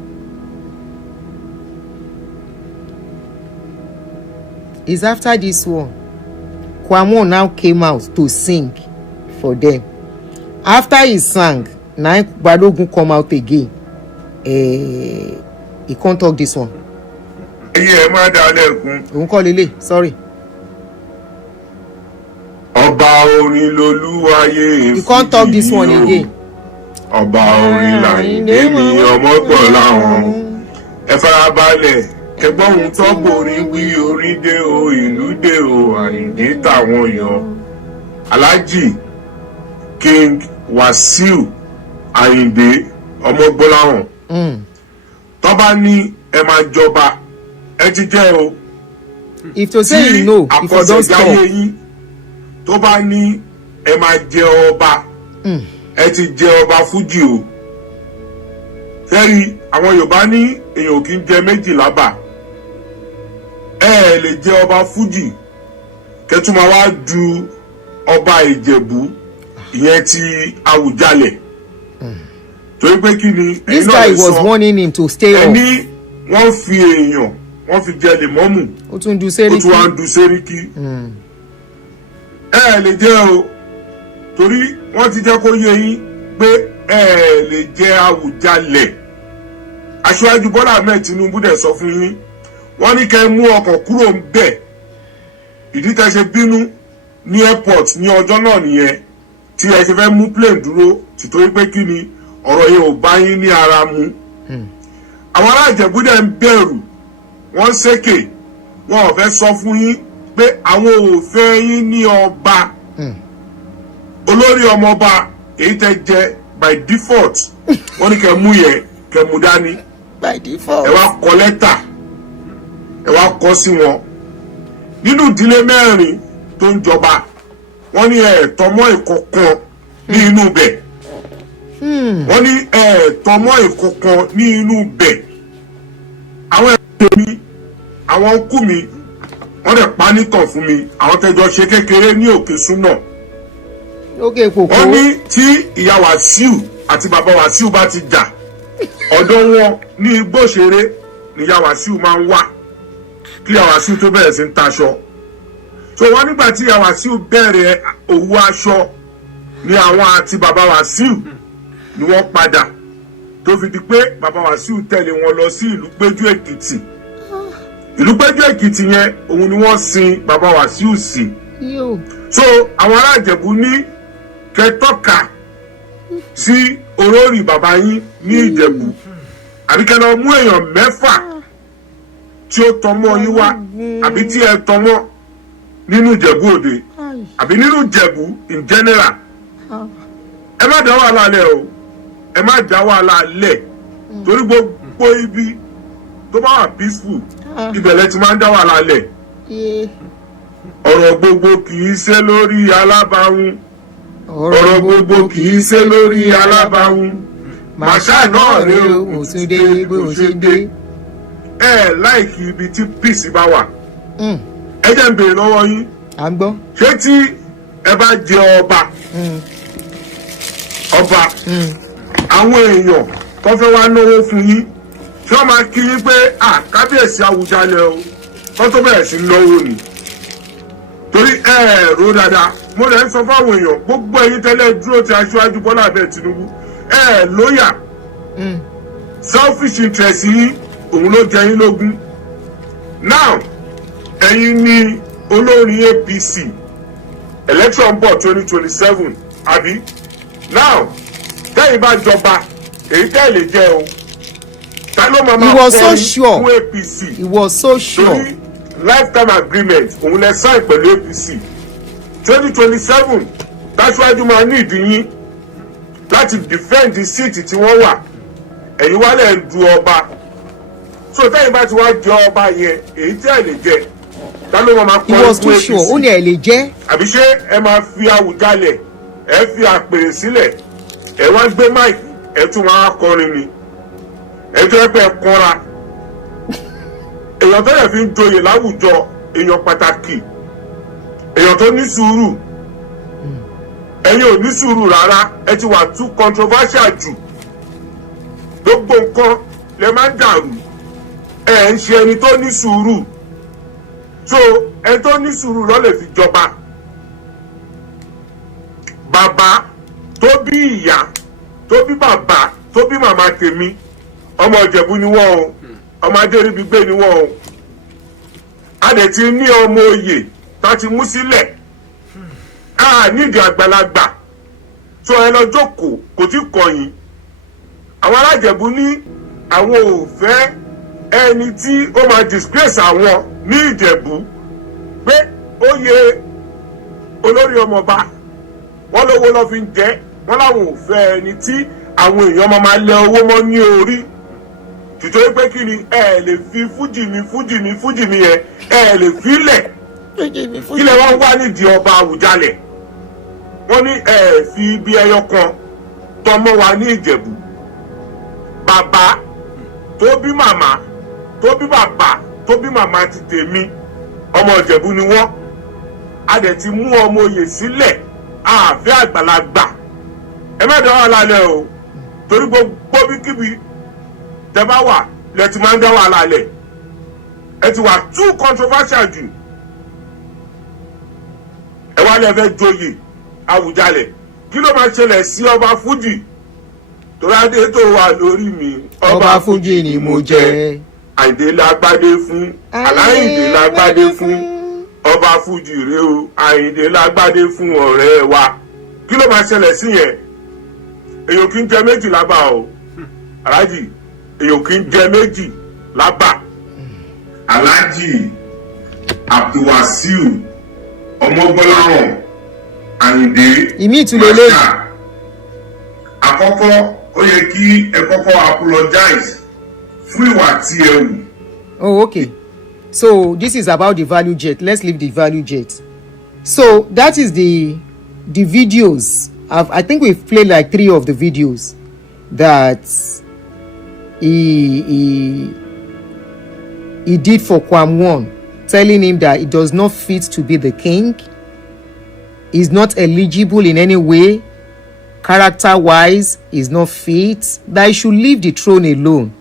It's after this one Kwamo now came out to sing for them. After he sang na Balogun come out again he can't talk this one. ẹyẹ ẹ má dá lẹ́kun. òun kọ́ lélẹ̀ sorry. ọba orin lolúwayé. you can't talk this one again. ọba orin làyìndé mi ọmọgbọ̀n láwọn ẹ farabalẹ̀ ẹgbọ́n ohun tó borin wí orin dé o ìlú dé o àyìndé táwọn yọ. Alhaji King Wasiu Ayinde ọmọ Gbọ́láhàn tó bá ní ẹ máa jọba ẹ ti jẹ́ o. If to say you know, if you don't stop. Tó bá ní ẹ máa jẹ ọba ẹ ti jẹ ọba fújì o. Fẹ́rí àwọn Yorùbá ní èèyàn kì í jẹ méjì lábà. Ẹ lè jẹ ọba fújì kẹtùmá wá du ọba Ìjẹ̀bú ìyẹn ti Awùjalẹ̀. Torí pé kí ni this guy was warning him to stay off. Ẹni wọ́n fi èèyàn wọ́n fi jẹ lèmọ́mù. Ó tún du Sẹ́ríkì. Ó tún wá ń du Sẹ́ríkì. Ẹ lè jẹ́ o torí wọ́n ti jẹ́ kó yé yín pé ẹ lè jẹ́ Awùjalẹ̀. Aṣíwájú Bọ́lá Ahmed Tinubu dẹ̀ sọ fún yín wọ́n ní kẹ́ mú ọkàn kúrò ń bẹ̀. Ìdí tẹ́ ṣe bínú ní airport ní ọjọ́ náà nìyẹn tí ẹ ṣe fẹ́ mú plane dúró tìtorí pé kí ni ọ̀rọ̀ yẹn ò bá yín ní ara mu. Àwọn ará Ìjẹ̀bú dẹ̀ ń bẹ̀rù wọ́n ṣèké wọn ò fẹ́ sọ fún yín pé àwọn ò fẹ́ yín ní ọba. Olórí ọmọọba èyí tẹ́ jẹ by default wọ́n ní kẹ́ mú yẹn kẹ́ mú dání. By default. Ẹ wá kọ lẹ́tà ẹ wá kọ sí wọn nínú ìdílé mẹ́rin tó ń jọba wọ́n ní ẹ̀ẹ̀tọ́mọ́ ìkọ̀kan ní inú bẹ̀. Wọ́n ní ẹ̀ẹ̀tọ́mọ́ ìkọ̀kan ní inú bẹ̀. Àwọn ẹ̀rọ mi àwọn ọkú mi wọ́n dẹ̀ pa nítàn fún mi àwọn tẹ́jọ́ ṣe kékeré ní òkè súnà. Wọ́n ní tí ìyá Wàsíù àti bàbá Wàsíù bá ti jà ọ̀dọ̀ wọn ní Igbóṣeré ni ìyá Wàsíù máa ń wá kí ìyá Wàsíù tó bẹ̀rẹ̀ sí ń taṣọ. So wọ́n nígbà tí ìyá Wàsíù bẹ̀rẹ̀ òwú aṣọ ni àwọn àti bàbá Wàsíù ni wọ́n padà tó fi di pé bàbá Wàsíù tẹ̀lé wọn lọ sí ìlú Péjú Èkìtì. Ìlú Péjú Èkìtì yẹn òun ni wọ́n sin bàbá Wàsíù sí. So àwọn ará Ìjẹ̀bú ní kẹtọ́ka sí olórí bàbá yín ní Ìjẹ̀bú àbí kẹ́ lọ mú èèyàn 6 tí ó tọmọ yín wá àbí tí ẹ tọmọ nínú Ìjẹ̀bú Òde àbí nínú Ìjẹ̀bú in general. Ẹ má dá wàhálà lẹ̀ o ẹ má dá wàhálà lẹ̀ torí gbogbo ibi tó bá wà peaceful ibẹ̀lẹ̀ ti máa ń dá wàhálà lẹ̀. Ọ̀rọ̀ gbogbo kì í ṣe lórí alábàáhùn. Ọ̀rọ̀ gbogbo kì í ṣe lórí alábàáhùn. Màṣá náà rè o Òtúndé bó ṣe dé. Ẹ láìkí ibi tí peace bá wà. Ẹ jẹ́ ń béèrè lọ́wọ́ yín. À ń gbọ́. Ṣé tí ẹ bá jẹ ọba àwọn èèyàn tó fẹ́ wá náwó fún yín ṣé wọ́n máa kí yín pé kábíyèsí Awùjalẹ̀ o kó tó bẹ̀rẹ̀ sí náwó ni. Torí rò dáadáa mo lè ń sọ fáwọn èèyàn gbogbo ẹ̀yin tẹ́lẹ̀ dúró ti Aṣíwájú Bọ́lá Ahmed Tinubu lóyà selfish interest yín òun ló jẹ yín lógún. Now ẹ̀yin ni olórin APC election bọ̀ 2027 àbí. Now tẹ́yìn bá jọba èyí tẹ́ lè jẹ́ o ta ló máa máa kọrin fún APC. He was so sure. Torí lifetime agreement òun lẹ sign pẹ̀lú APC 2027 Aṣíwájú máa ní ìdí yín láti defend the seat tí wọ́n wà ẹ̀yin wálẹ̀ ń du ọba. So tẹ́yìn bá ti wá jẹ ọba yẹn èyí tẹ́ lè jẹ ta ló máa kọrin fún APC. He was too sure ó ní ẹ lè jẹ́. Àbí ṣé ẹ máa fi Awùjalẹ̀ ẹ fi àpèrè sílẹ̀ ẹ wá gbé máìkì ẹ tún máa kọrin ni ẹ tó ẹ pẹ́ kọ́ra. Èèyàn tó yẹ fi ń joyè láwùjọ èèyàn pàtàkì èèyàn tó ní sùúrù ẹ̀yin ò ní sùúrù rárá ẹ ti wà too controversial jù gbogbo nǹkan lè máa ń dàrú ẹ ń ṣe ẹni tó ní sùúrù so ẹni tó ní sùúrù ló lè fi jọba. Bàbá tó bí ìyá tó bí bàbá tó bí màmá tèmi ọmọ Ìjẹ̀bú ni wọ́n o ọmọ Adéríbigbé ni wọ́n o a dẹ̀ ti ní ọmọ oyè tá ti mú sílẹ̀ nídìí àgbàlagbà tó ẹ lọ jókòó kò tí kọ̀yìn. Àwọn alájẹ̀bú ní àwọn ò fẹ́ ẹni tí ó máa disgrace àwọn ní Ìjẹ̀bú pé oyè olórí ọmọọba wọ́n lówó lọ́ fi ń jẹ́ wọ́n láwọn ò fẹ́ ẹni tí àwọn èèyàn máa lẹ owó mọ́ ní orí tìtorí pé kí ni ẹ lè fi fújì mi yẹn ẹ lè fi lẹ̀ kí lẹ wá wá nídìí ọba Àwùjalẹ̀ wọ́n ní ẹ fi ibi ẹyọ kan tọmọ wa ní Ìjẹ̀bú bàbá tó bí màmá tó bí bàbá tó bí màmá ti tèmi ọmọ Ìjẹ̀bú ni wọ́n a dẹ̀ ti mú ọmọ oyè sílẹ̀ ààfin àgbàlagbà ẹ má dá wà lálẹ́ o torí gbogbo bíkíbi tẹ́ bá wà lẹ ti máa ń dá wà lálẹ́ ẹ ti wà too controversial jù ẹ wá lẹ fẹ́ joyè Àwùjalẹ̀ kí ló máa ṣẹlẹ̀ sí ọba fújì torí adé tó wà lórí mi ọba fújì ni mo jẹ Àyìndé lágbádé fún Aláyìndé lágbádé fún ọba fújì rèé o Àyìndé lágbádé fún ọ̀rẹ́ wa kí ló máa ṣẹlẹ̀ sí yẹn èyàn kì í jẹ méjì lábà o aláàjì èyàn kì í jẹ méjì lábà. Aláàjì Abdulwasiu Ọmọgbọ́láhàn Àyìndé ìmí ìtúlẹ̀ lé. àkọ́kọ́ ó yẹ kí ẹ kọ́kọ́ apologize fún ìwà tí ẹ wù. Oh, okay. So this is about the value jet. Let's leave the value jet. So that is the videos. I think we've played like 3 of the videos that he did for Kwam1, telling him that it does not fit to be the king. He's not eligible in any way. Character-wise, is not fit. That he should leave the throne alone.